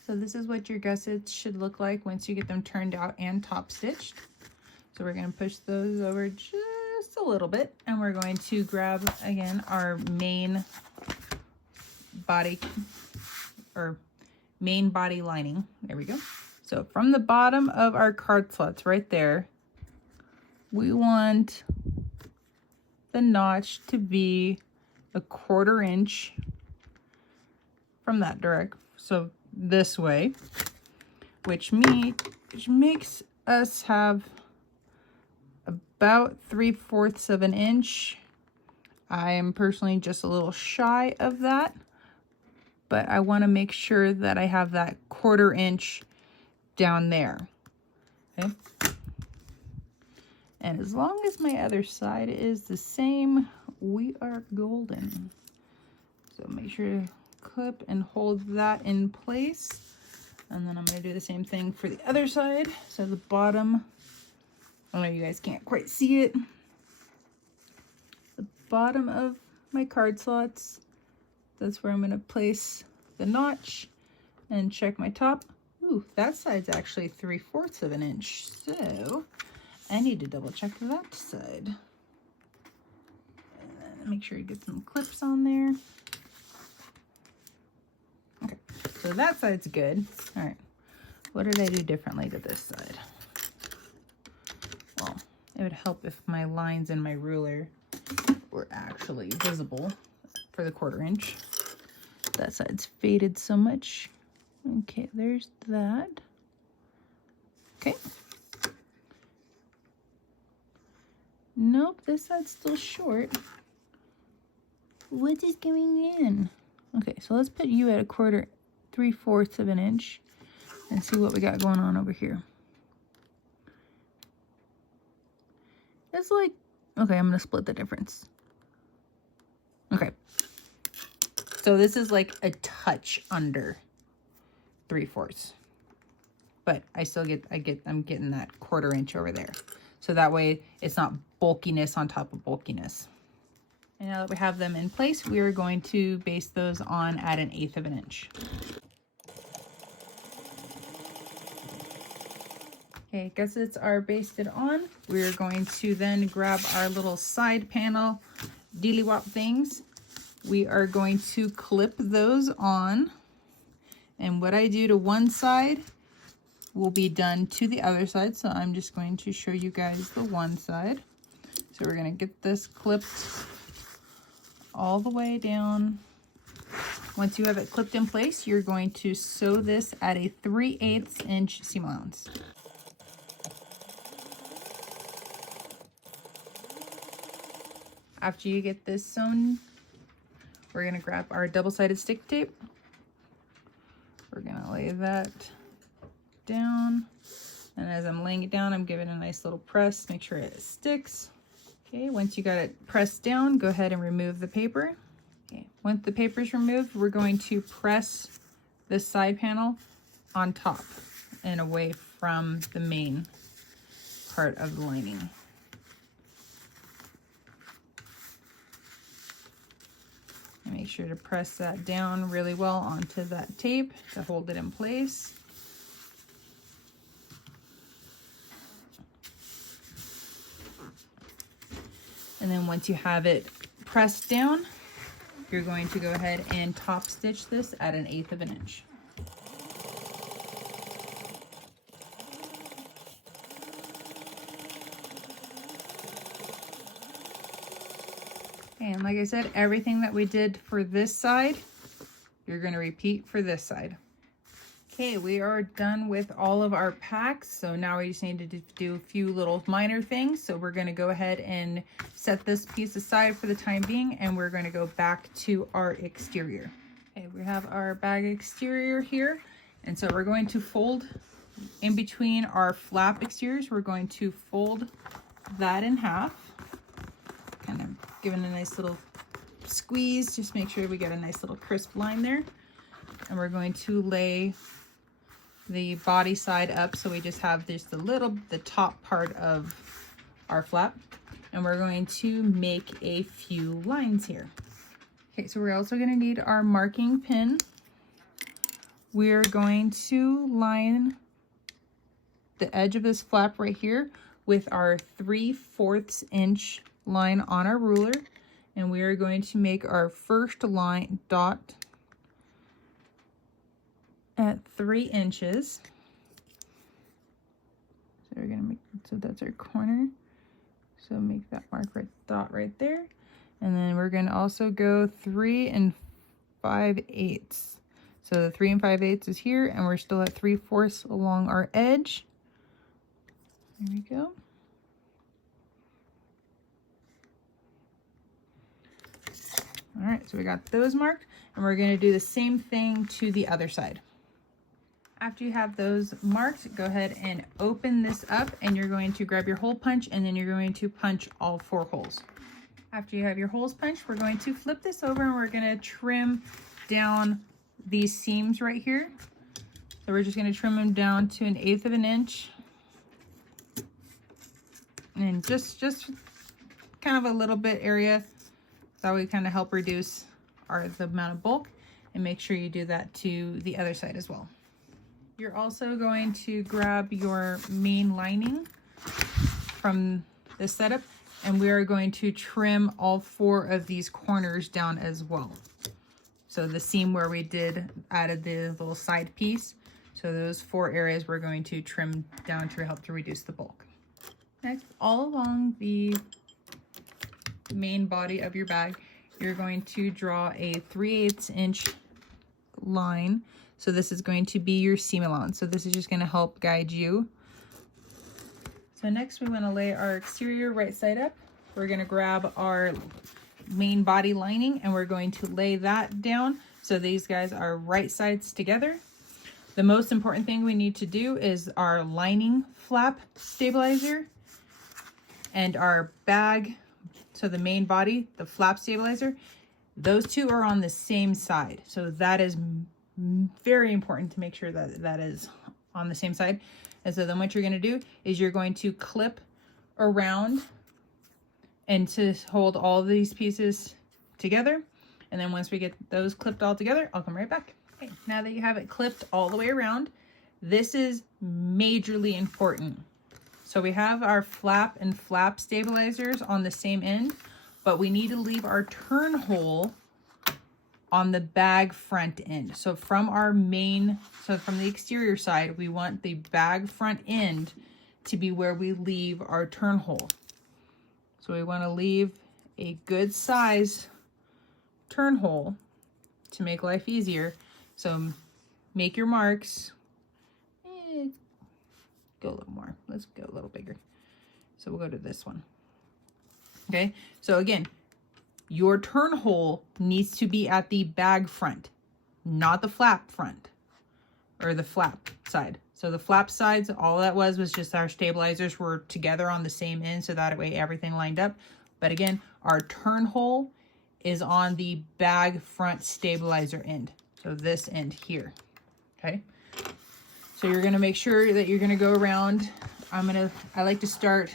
So this is what your gussets should look like once you get them turned out and top stitched. So we're going to push those over just a little bit, and we're going to grab again our main body lining. There we go. So from the bottom of our card slots right there, we want the notch to be a 1/4 inch from that direct, so this way, which makes us have about 3/4 of an inch. I am personally just a little shy of that, but I want to make sure that I have that 1/4 inch down there. Okay. And as long as my other side is the same, we are golden. So make sure to clip and hold that in place. And then I'm going to do the same thing for the other side. So the bottom, I know you guys can't quite see it. The bottom of my card slots, that's where I'm going to place the notch and check my top. Ooh, that side's actually 3/4 of an inch. So I need to double check that side. And then make sure you get some clips on there. Okay, so that side's good. All right, What did I do differently to this side? Well, it would help if my lines in my ruler were actually visible for the 1/4 inch. That side's faded so much. Okay, there's that. Okay. Nope, this side's still short. What is going in? Okay, so let's put you at a 3/4 of an inch and see what we got going on over here. It's like, okay, I'm gonna split the difference. Okay. So this is like a touch under 3/4. But I still I'm getting that 1/4 inch over there. So that way it's not bulkiness on top of bulkiness. And now that we have them in place, we are going to base those on at 1/8 of an inch. Okay, gussets are basted on. We're going to then grab our little side panel dealy-wop things. We are going to clip those on. And what I do to one side will be done to the other side. So I'm just going to show you guys the one side. So we're going to get this clipped all the way down. Once you have it clipped in place, you're going to sew this at a 3/8 inch seam allowance. After you get this sewn, we're going to grab our double-sided stick tape. We're going to lay that down. And as I'm laying it down, I'm giving it a nice little press. Make sure it sticks. Okay, once you got it pressed down, go ahead and remove the paper. Okay, once the paper is removed, we're going to press this side panel on top and away from the main part of the lining. Make sure to press that down really well onto that tape to hold it in place. And then once you have it pressed down, you're going to go ahead and top stitch this at 1/8 of an inch. And like I said, everything that we did for this side, you're going to repeat for this side. Okay, we are done with all of our packs. So now we just need to do a few little minor things. So we're going to go ahead and set this piece aside for the time being, and we're going to go back to our exterior. Okay, we have our bag exterior here. And so we're going to fold in between our flap exteriors. We're going to fold that in half. Kind of giving a nice little squeeze, just make sure we get a nice little crisp line there. And we're going to lay the body side up so we just have just the top part of our flap. And we're going to make a few lines here. Okay, so we're also going to need our marking pin. We're going to line the edge of this flap right here with our 3/4 inch line on our ruler, and we are going to make our first line dot at 3 inches. So we're gonna make, so that's our corner. So make that dot right there. And then we're gonna also go 3 5/8. So the 3 5/8 is here, and we're still at 3/4 along our edge. There we go. All right, so we got those marked, and we're going to do the same thing to the other side. After you have those marked, go ahead and open this up, and you're going to grab your hole punch, and then you're going to punch all 4 holes. After you have your holes punched, we're going to flip this over, and we're going to trim down these seams right here. So we're just going to trim them down to 1/8 of an inch. And just kind of a little bit area. That would kind of help reduce the amount of bulk, and make sure you do that to the other side as well. You're also going to grab your main lining from this setup, and we are going to trim all 4 of these corners down as well. So the seam where we added the little side piece. So So those 4 areas we're going to trim down to help to reduce the bulk. Next, all along the main body of your bag, you're going to draw a 3/8 inch line. So this is going to be your seam allowance. So this is just going to help guide you. So next we want to lay our exterior right side up. We're going to grab our main body lining and we're going to lay that down. So these guys are right sides together. The most important thing we need to do is our lining flap stabilizer and our bag. So the main body, the flap stabilizer, those two are on the same side. So that is very important to make sure that that is on the same side. And so then what you're going to do is you're going to clip around and to hold all these pieces together. And then once we get those clipped all together, I'll come right back. Okay, now that you have it clipped all the way around, this is majorly important. So we have our flap and flap stabilizers on the same end, but we need to leave our turn hole on the bag front end. So from our main, so from the exterior side, we want the bag front end to be where we leave our turn hole. So we want to leave a good size turn hole to make life easier. So make your marks. Go a little more. Let's go a little bigger. So we'll go to this one. Okay. So again, your turn hole needs to be at the bag front, not the flap front or the flap side. So the flap sides, all that was just our stabilizers were together on the same end. So that way everything lined up. But again, our turn hole is on the bag front stabilizer end. So this end here. Okay. So you're going to make sure that you're going to go around. I like to start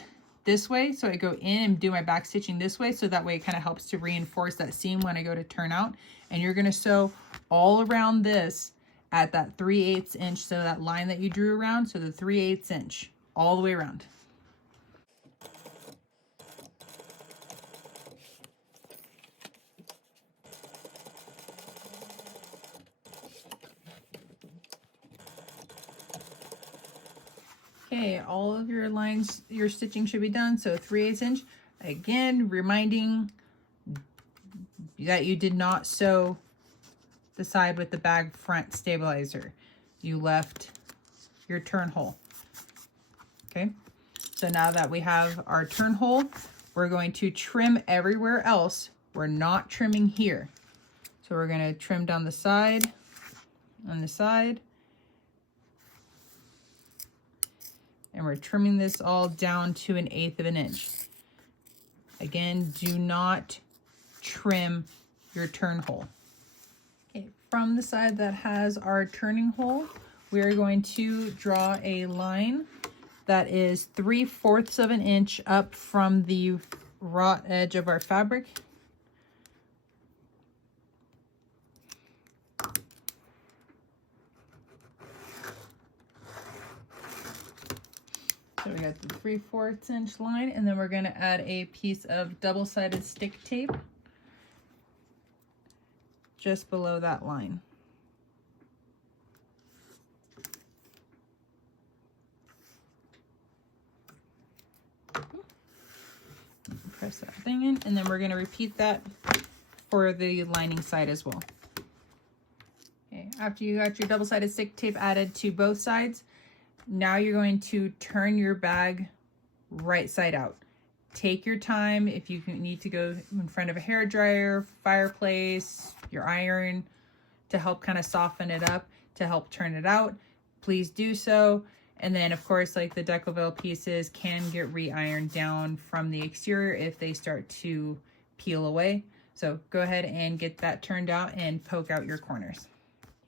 this way. So I go in and do my back stitching this way. So that way it kind of helps to reinforce that seam when I go to turn out. And you're going to sew all around this at that 3/8 inch. So that line that you drew around. So the 3/8 inch all the way around. Okay, all of your lines, your stitching should be done. So 3/8 inch. Again, reminding that you did not sew the side with the bag front stabilizer. You left your turn hole. Okay, so now that we have our turn hole, we're going to trim everywhere else. We're not trimming here. So we're going to trim down the side, on the side. And we're trimming this all down to 1/8 of an inch. Again, do not trim your turn hole. Okay, from the side that has our turning hole, we are going to draw a line that is 3/4 of an inch up from the raw edge of our fabric. So we got the 3/4 inch line, and then we're going to add a piece of double-sided stick tape just below that line. Press that thing in, and then we're going to repeat that for the lining side as well. Okay, after you got your double-sided stick tape added to both sides, now you're going to turn your bag right side out. Take your time. If you need to go in front of a hair dryer, fireplace, your iron to help kind of soften it up, to help turn it out, please do so. And then of course, like the Decoville pieces can get re-ironed down from the exterior if they start to peel away. So go ahead and get that turned out and poke out your corners.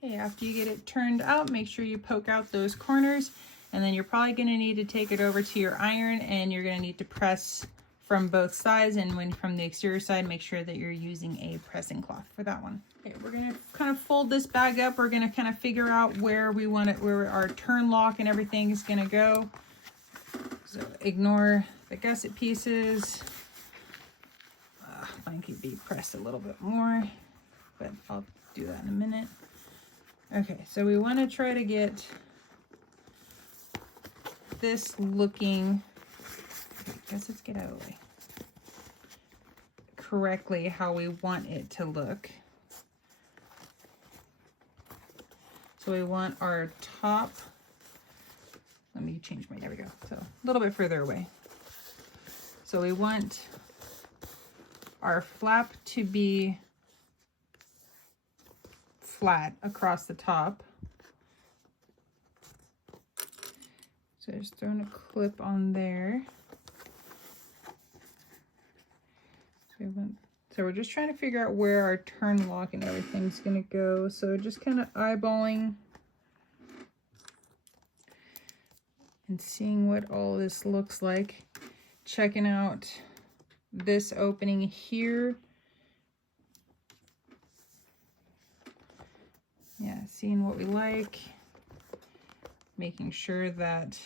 Okay, after you get it turned out, make sure you poke out those corners, and then you're probably going to need to take it over to your iron, and you're going to need to press from both sides. And when from the exterior side, make sure that you're using a pressing cloth for that one. Okay, we're going to kind of fold this bag up. We're going to kind of figure out where we want it, where our turn lock and everything is going to go. So ignore the gusset pieces. Mine could be pressed a little bit more, but I'll do that in a minute. Okay, so we want to try to get this looking, I guess let's get out of the way, correctly how we want it to look. So we want our top, let me change my, there we go. So a little bit further away. So we want our flap to be flat across the top. So just throwing a clip on there. So we're just trying to figure out where our turn lock and everything's gonna go. So just kind of eyeballing and seeing what all this looks like. Checking out this opening here. Yeah, seeing what we like. Making sure that,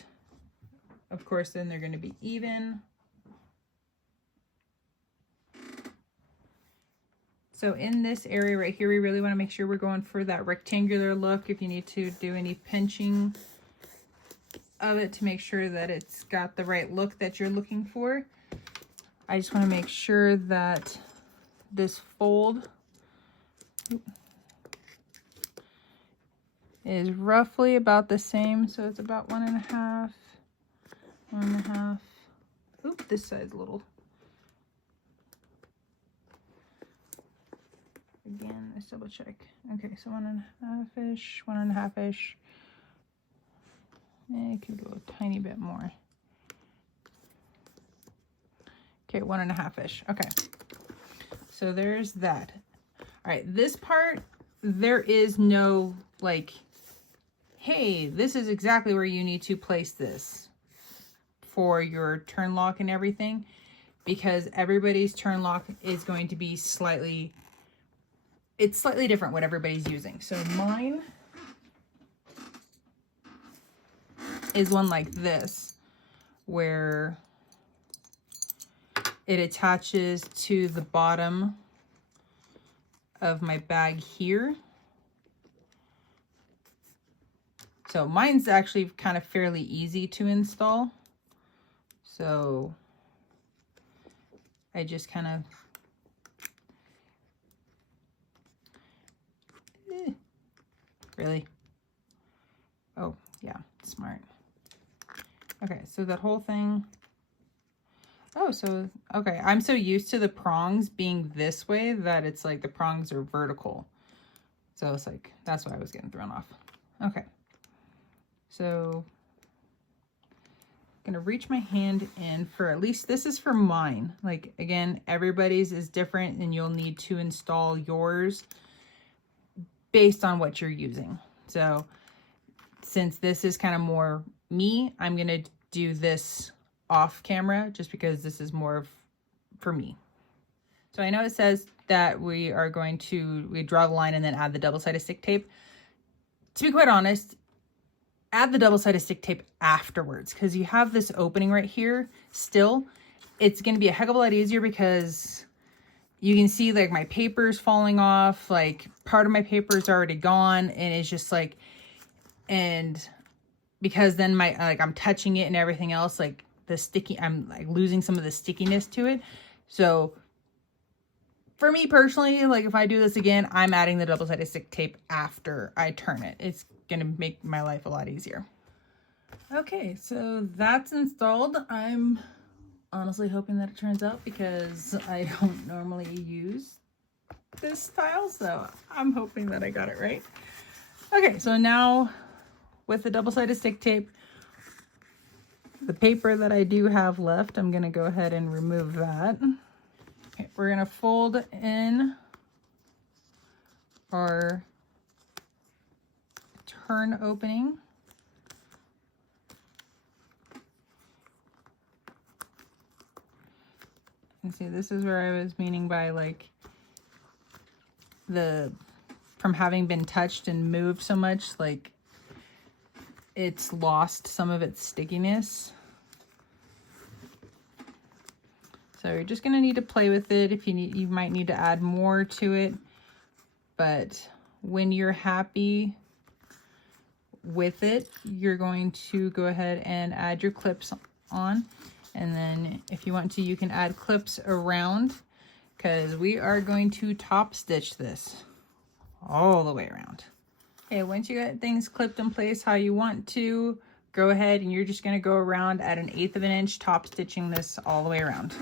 of course, then they're gonna be even. So in this area right here, we really want to make sure we're going for that rectangular look. If you need to do any pinching of it to make sure that it's got the right look that you're looking for. I just want to make sure that this fold is roughly about the same. So it's about 1.5, 1.5. Oop, this side's a little. Again, let's double check. Okay, so 1.5-ish, 1.5-ish. It could go a tiny bit more. Okay, 1.5-ish. Okay, so there's that. All right, this part, there is no like, hey, this is exactly where you need to place this for your turn lock and everything, because everybody's turn lock is going to be slightly, it's slightly different what everybody's using. So mine is one like this, where it attaches to the bottom of my bag here. So mine's actually kind of fairly easy to install. So I just kind of really? Oh, yeah, smart. Okay, so that whole thing. Oh, so, okay. I'm so used to the prongs being this way that it's like the prongs are vertical. So it's like, that's why I was getting thrown off. Okay. So I'm gonna reach my hand in for, at least this is for mine. Like, again, everybody's is different and you'll need to install yours based on what you're using. So since this is kind of more me, I'm going to do this off camera just because this is more for me. So I know it says that we are going to, we draw the line and then add the double-sided stick tape. To be quite honest, add the double-sided stick tape afterwards, because you have this opening right here still. It's going to be a heck of a lot easier because you can see like my paper's falling off, like part of my paper is already gone, and it's just like, and because then my, like I'm touching it and everything else, like the sticky, I'm like losing some of the stickiness to it. So for me personally, like if I do this again, I'm adding the double-sided stick tape after I turn it. It's going to make my life a lot easier. Okay, so that's installed. I'm honestly hoping that it turns out because I don't normally use this style, so I'm hoping that I got it right. Okay, so now with the double-sided stick tape, the paper that I do have left, I'm gonna go ahead and remove that. Okay, we're gonna fold in our turn opening. And see, this is where I was meaning by like the, from having been touched and moved so much, like it's lost some of its stickiness. So you're just gonna need to play with it. If you need, you might need to add more to it, but when you're happy with it, you're going to go ahead and add your clips on. And then if you want to, you can add clips around, because we are going to top stitch this all the way around. Okay, once you got things clipped in place how you want to, go ahead and you're just going to go around at 1/8 of an inch, top stitching this all the way around.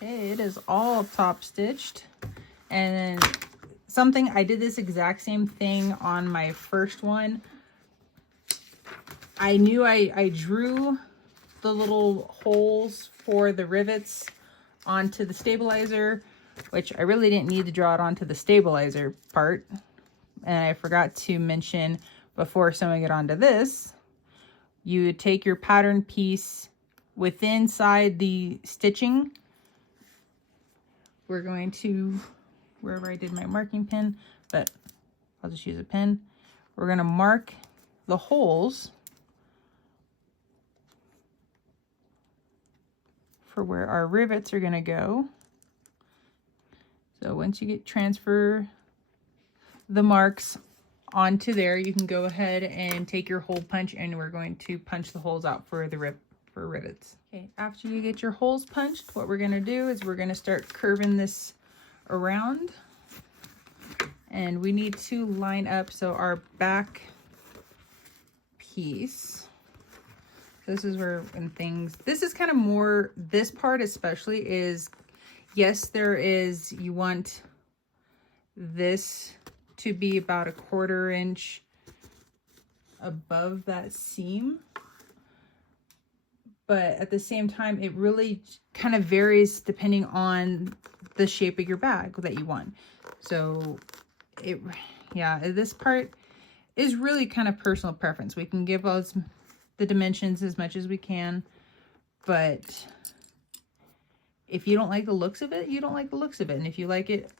Okay, it is all top stitched. And then something, I did this exact same thing on my first one. I knew I drew the little holes for the rivets onto the stabilizer, which I really didn't need to draw it onto the stabilizer part. And I forgot to mention before sewing it onto this, you would take your pattern piece with inside the stitching. We're going to, wherever I did my marking pen, but I'll just use a pen. We're going to mark the holes for where our rivets are going to go. So once you transfer the marks onto there, you can go ahead and take your hole punch, and we're going to punch the holes out for the rivets. Okay, after you get your holes punched, what we're going to do is we're going to start curving this around, and we need to line up. So our back piece, this is where when things, this is kind of more, this part especially is, yes, there is, you want this to be about 1/4 inch above that seam, but at the same time it really kind of varies depending on the shape of your bag that you want. So it, yeah, this part is really kind of personal preference. We can give us the dimensions as much as we can, but if you don't like the looks of it, you don't like the looks of it. And if you like it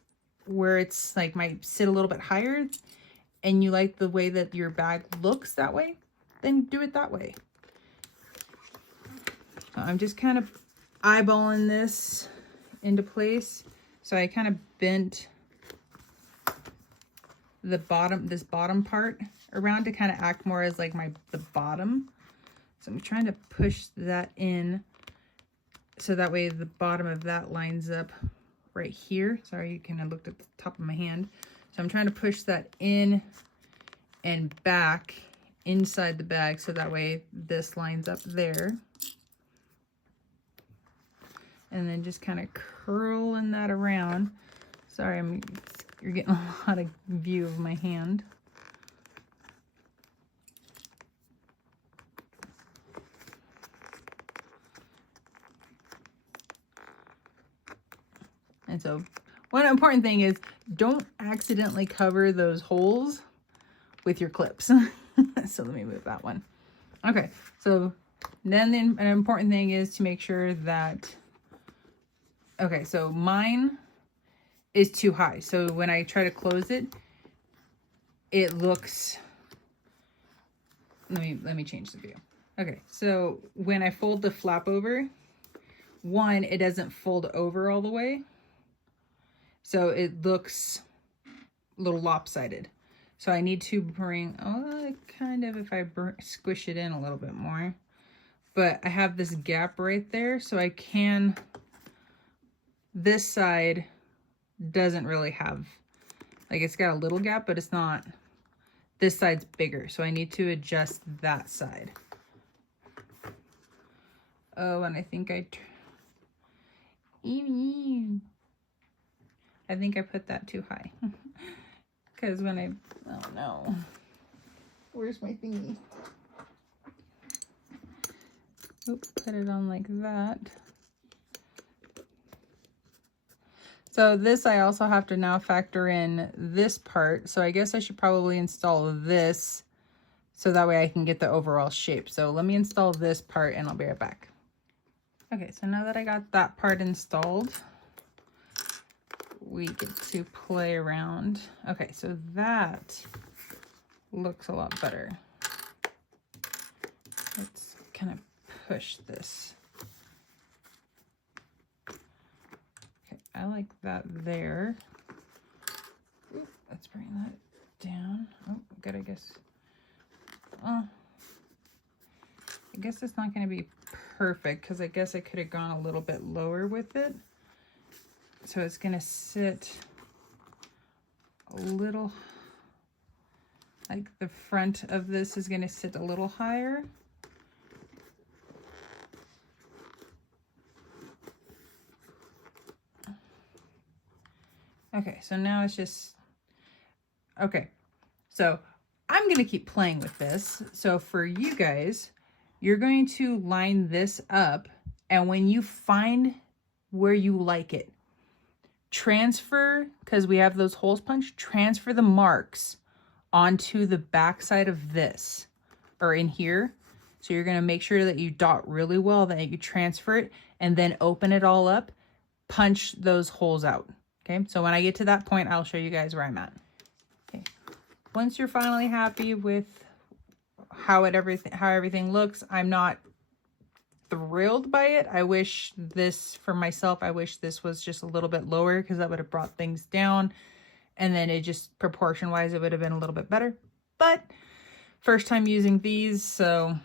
where it's like might sit a little bit higher and you like the way that your bag looks that way, then do it that way. So I'm just kind of eyeballing this into place. So I kind of bent the bottom, this bottom part around to kind of act more as like the bottom. So I'm trying to push that in so that way the bottom of that lines up right here. Sorry, you kind of looked at the top of my hand. So I'm trying to push that in and back inside the bag so that way this lines up there. And then just kind of curling that around. Sorry, you're getting a lot of view of my hand. And so one important thing is don't accidentally cover those holes with your clips. So let me move that one. Okay, so then an important thing is to make sure that, okay, so mine is too high. So when I try to close it, it looks, let me change the view. Okay, so when I fold the flap over, one, it doesn't fold over all the way. So it looks a little lopsided. So I need to bring, kind of, if I squish it in a little bit more. But I have this gap right there, so I can, this side doesn't really have, like it's got a little gap, but it's not, this side's bigger. So I need to adjust that side. Oh, and I think I put that too high. Because when oh no. Where's my thingy? Oops, put it on like that. So this, I also have to now factor in this part. So I guess I should probably install this so that way I can get the overall shape. So let me install this part and I'll be right back. Okay, so now that I got that part installed, we get to play around. Okay, so that looks a lot better. Let's kind of push this I like that there. Ooh, let's bring that down. Oh, good, I guess. I guess it's not going to be perfect because I guess I could have gone a little bit lower with it. So it's going to sit a little, like the front of this is going to sit a little higher. Okay, so now it's just, okay. So I'm going to keep playing with this. So for you guys, you're going to line this up, and when you find where you like it, transfer, because we have those holes punched, transfer the marks onto the back side of this, or in here. So you're going to make sure that you dot really well, that you transfer it, and then open it all up, punch those holes out. Okay, so when I get to that point, I'll show you guys where I'm at. Okay, once you're finally happy with how everything looks, I'm not thrilled by it. I wish this, for myself, I wish this was just a little bit lower because that would have brought things down, and then it just proportion wise it would have been a little bit better. But first time using these, so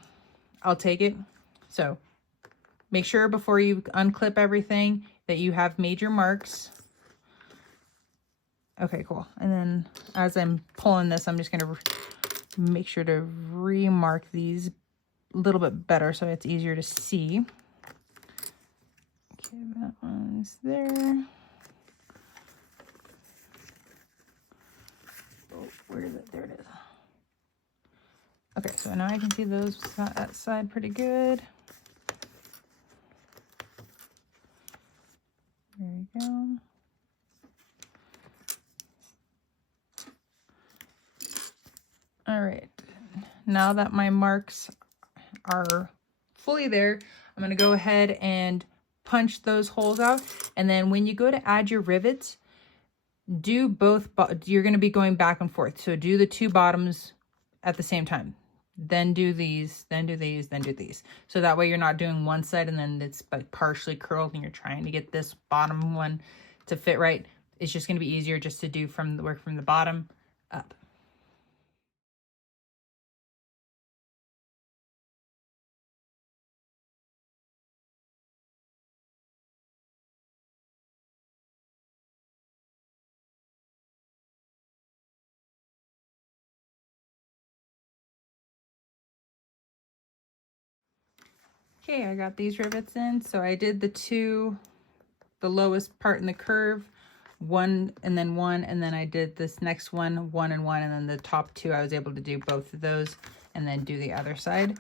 I'll take it. So make sure before you unclip everything that you have made your marks. Okay, cool. And then as I'm pulling this, I'm just going to make sure to remark these a little bit better so it's easier to see. Okay, that one's there. Oh, where is it? There it is. Okay, so now I can see those, that side pretty good. There we go. All right, now that my marks are fully there, I'm going to go ahead and punch those holes out. And then when you go to add your rivets, do both, you're going to be going back and forth. So do the two bottoms at the same time. Then do these, then do these, then do these. So that way you're not doing one side and then it's like partially curled and you're trying to get this bottom one to fit right. It's just going to be easier just to do work from the bottom up. Okay, I got these rivets in. So I did the lowest part in the curve, one and then one, and then I did this next one, one and one, and then the top two, I was able to do both of those and then do the other side.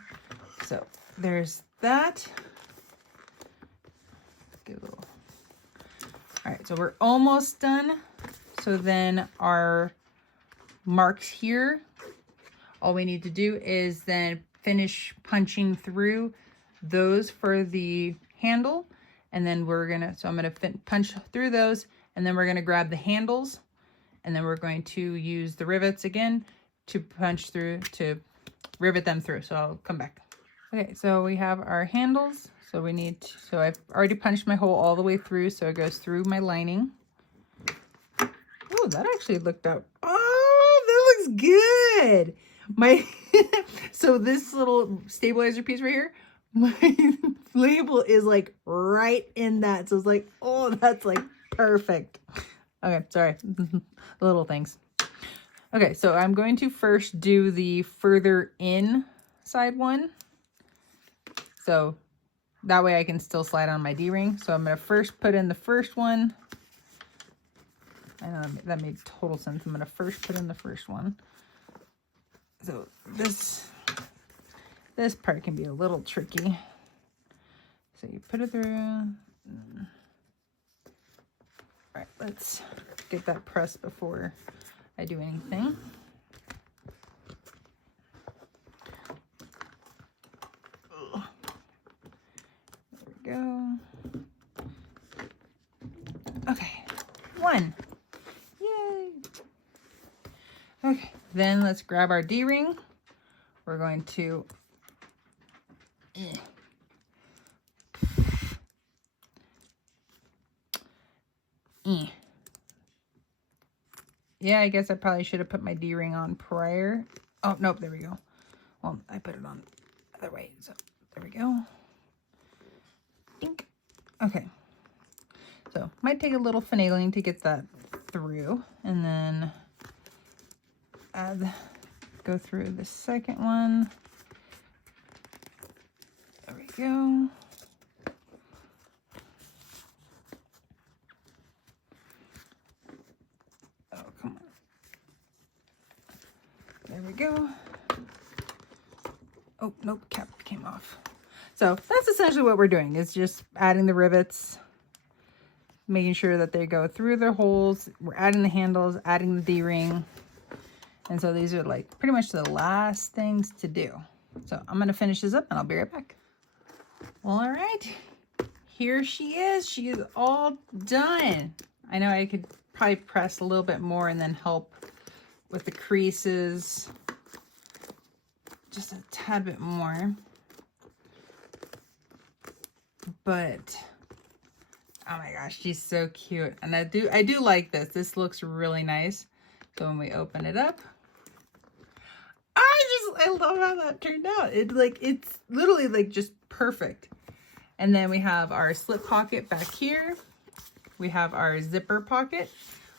So there's that. Give a little. All right, so we're almost done. So then our marks here, all we need to do is then finish punching through those for the handle, and then I'm gonna punch through those, and then we're gonna grab the handles, and then we're going to use the rivets again to punch through, to rivet them through. So I'll come back. Okay, so we have our handles. So so I've already punched my hole all the way through, so it goes through my lining. Oh, that actually looked out. Oh, that looks good. So this little stabilizer piece right here, my label is like right in that. So it's like, oh, that's like perfect. Okay, sorry. Little things. Okay, so I'm going to first do the further in side one. So that way I can still slide on my D-ring. So I'm going to first put in the first one. I know that made total sense. I'm going to first put in the first one. So this part can be a little tricky. So you put it through. All right, let's get that pressed before I do anything. There we go. Okay, one. Yay. Okay, then let's grab our D-ring. We're going to Yeah, I guess I probably should have put my D-ring on prior. Oh, nope, there we go. Well, I put it on the other way, so there we go. Dink. Okay. So, might take a little finagling to get that through. And then go through the second one. There we go. Oh, come on. There we go. Oh, nope, cap came off. So that's essentially what we're doing, is just adding the rivets, making sure that they go through the holes. We're adding the handles, adding the D-ring. And so these are like pretty much the last things to do. So I'm going to finish this up and I'll be right back. Well, all right. Here she is. She is all done. I know I could probably press a little bit more and then help with the creases just a tad bit more. But oh my gosh, she's so cute. And I do like this. This looks really nice. So when we open it up, I love how that turned out. It's literally like just perfect. And then we have our slip pocket back here. We have our zipper pocket.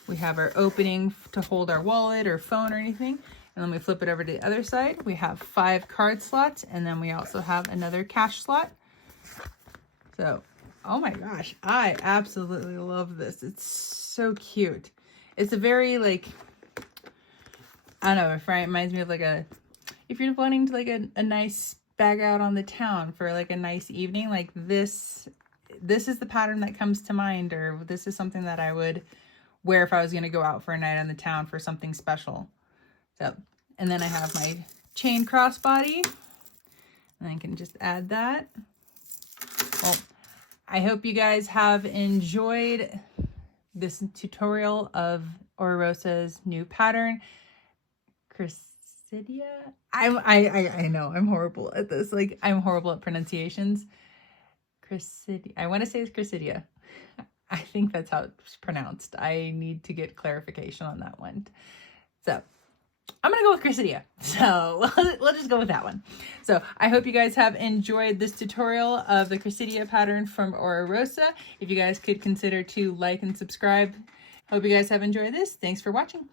We have our opening to hold our wallet or phone or anything. And then we flip it over to the other side. We have 5 card slots. And then we also have another cash slot. So, oh my gosh, I absolutely love this. It's so cute. It's a very like, I don't know, it reminds me of like if you're wanting to like a nice bag out on the town for like a nice evening, like this is the pattern that comes to mind, or this is something that I would wear if I was going to go out for a night on the town for something special. So, and then I have my chain crossbody, and I can just add that. Well, I hope you guys have enjoyed this tutorial of Rosa's new pattern, Cressida. I know I'm horrible at this. Like, I'm horrible at pronunciations. Cressida. I want to say it's Cressida. I think that's how it's pronounced. I need to get clarification on that one. So I'm going to go with Cressida. So we'll just go with that one. So I hope you guys have enjoyed this tutorial of the Cressida pattern from Rosa. If you guys could consider to like and subscribe. Hope you guys have enjoyed this. Thanks for watching.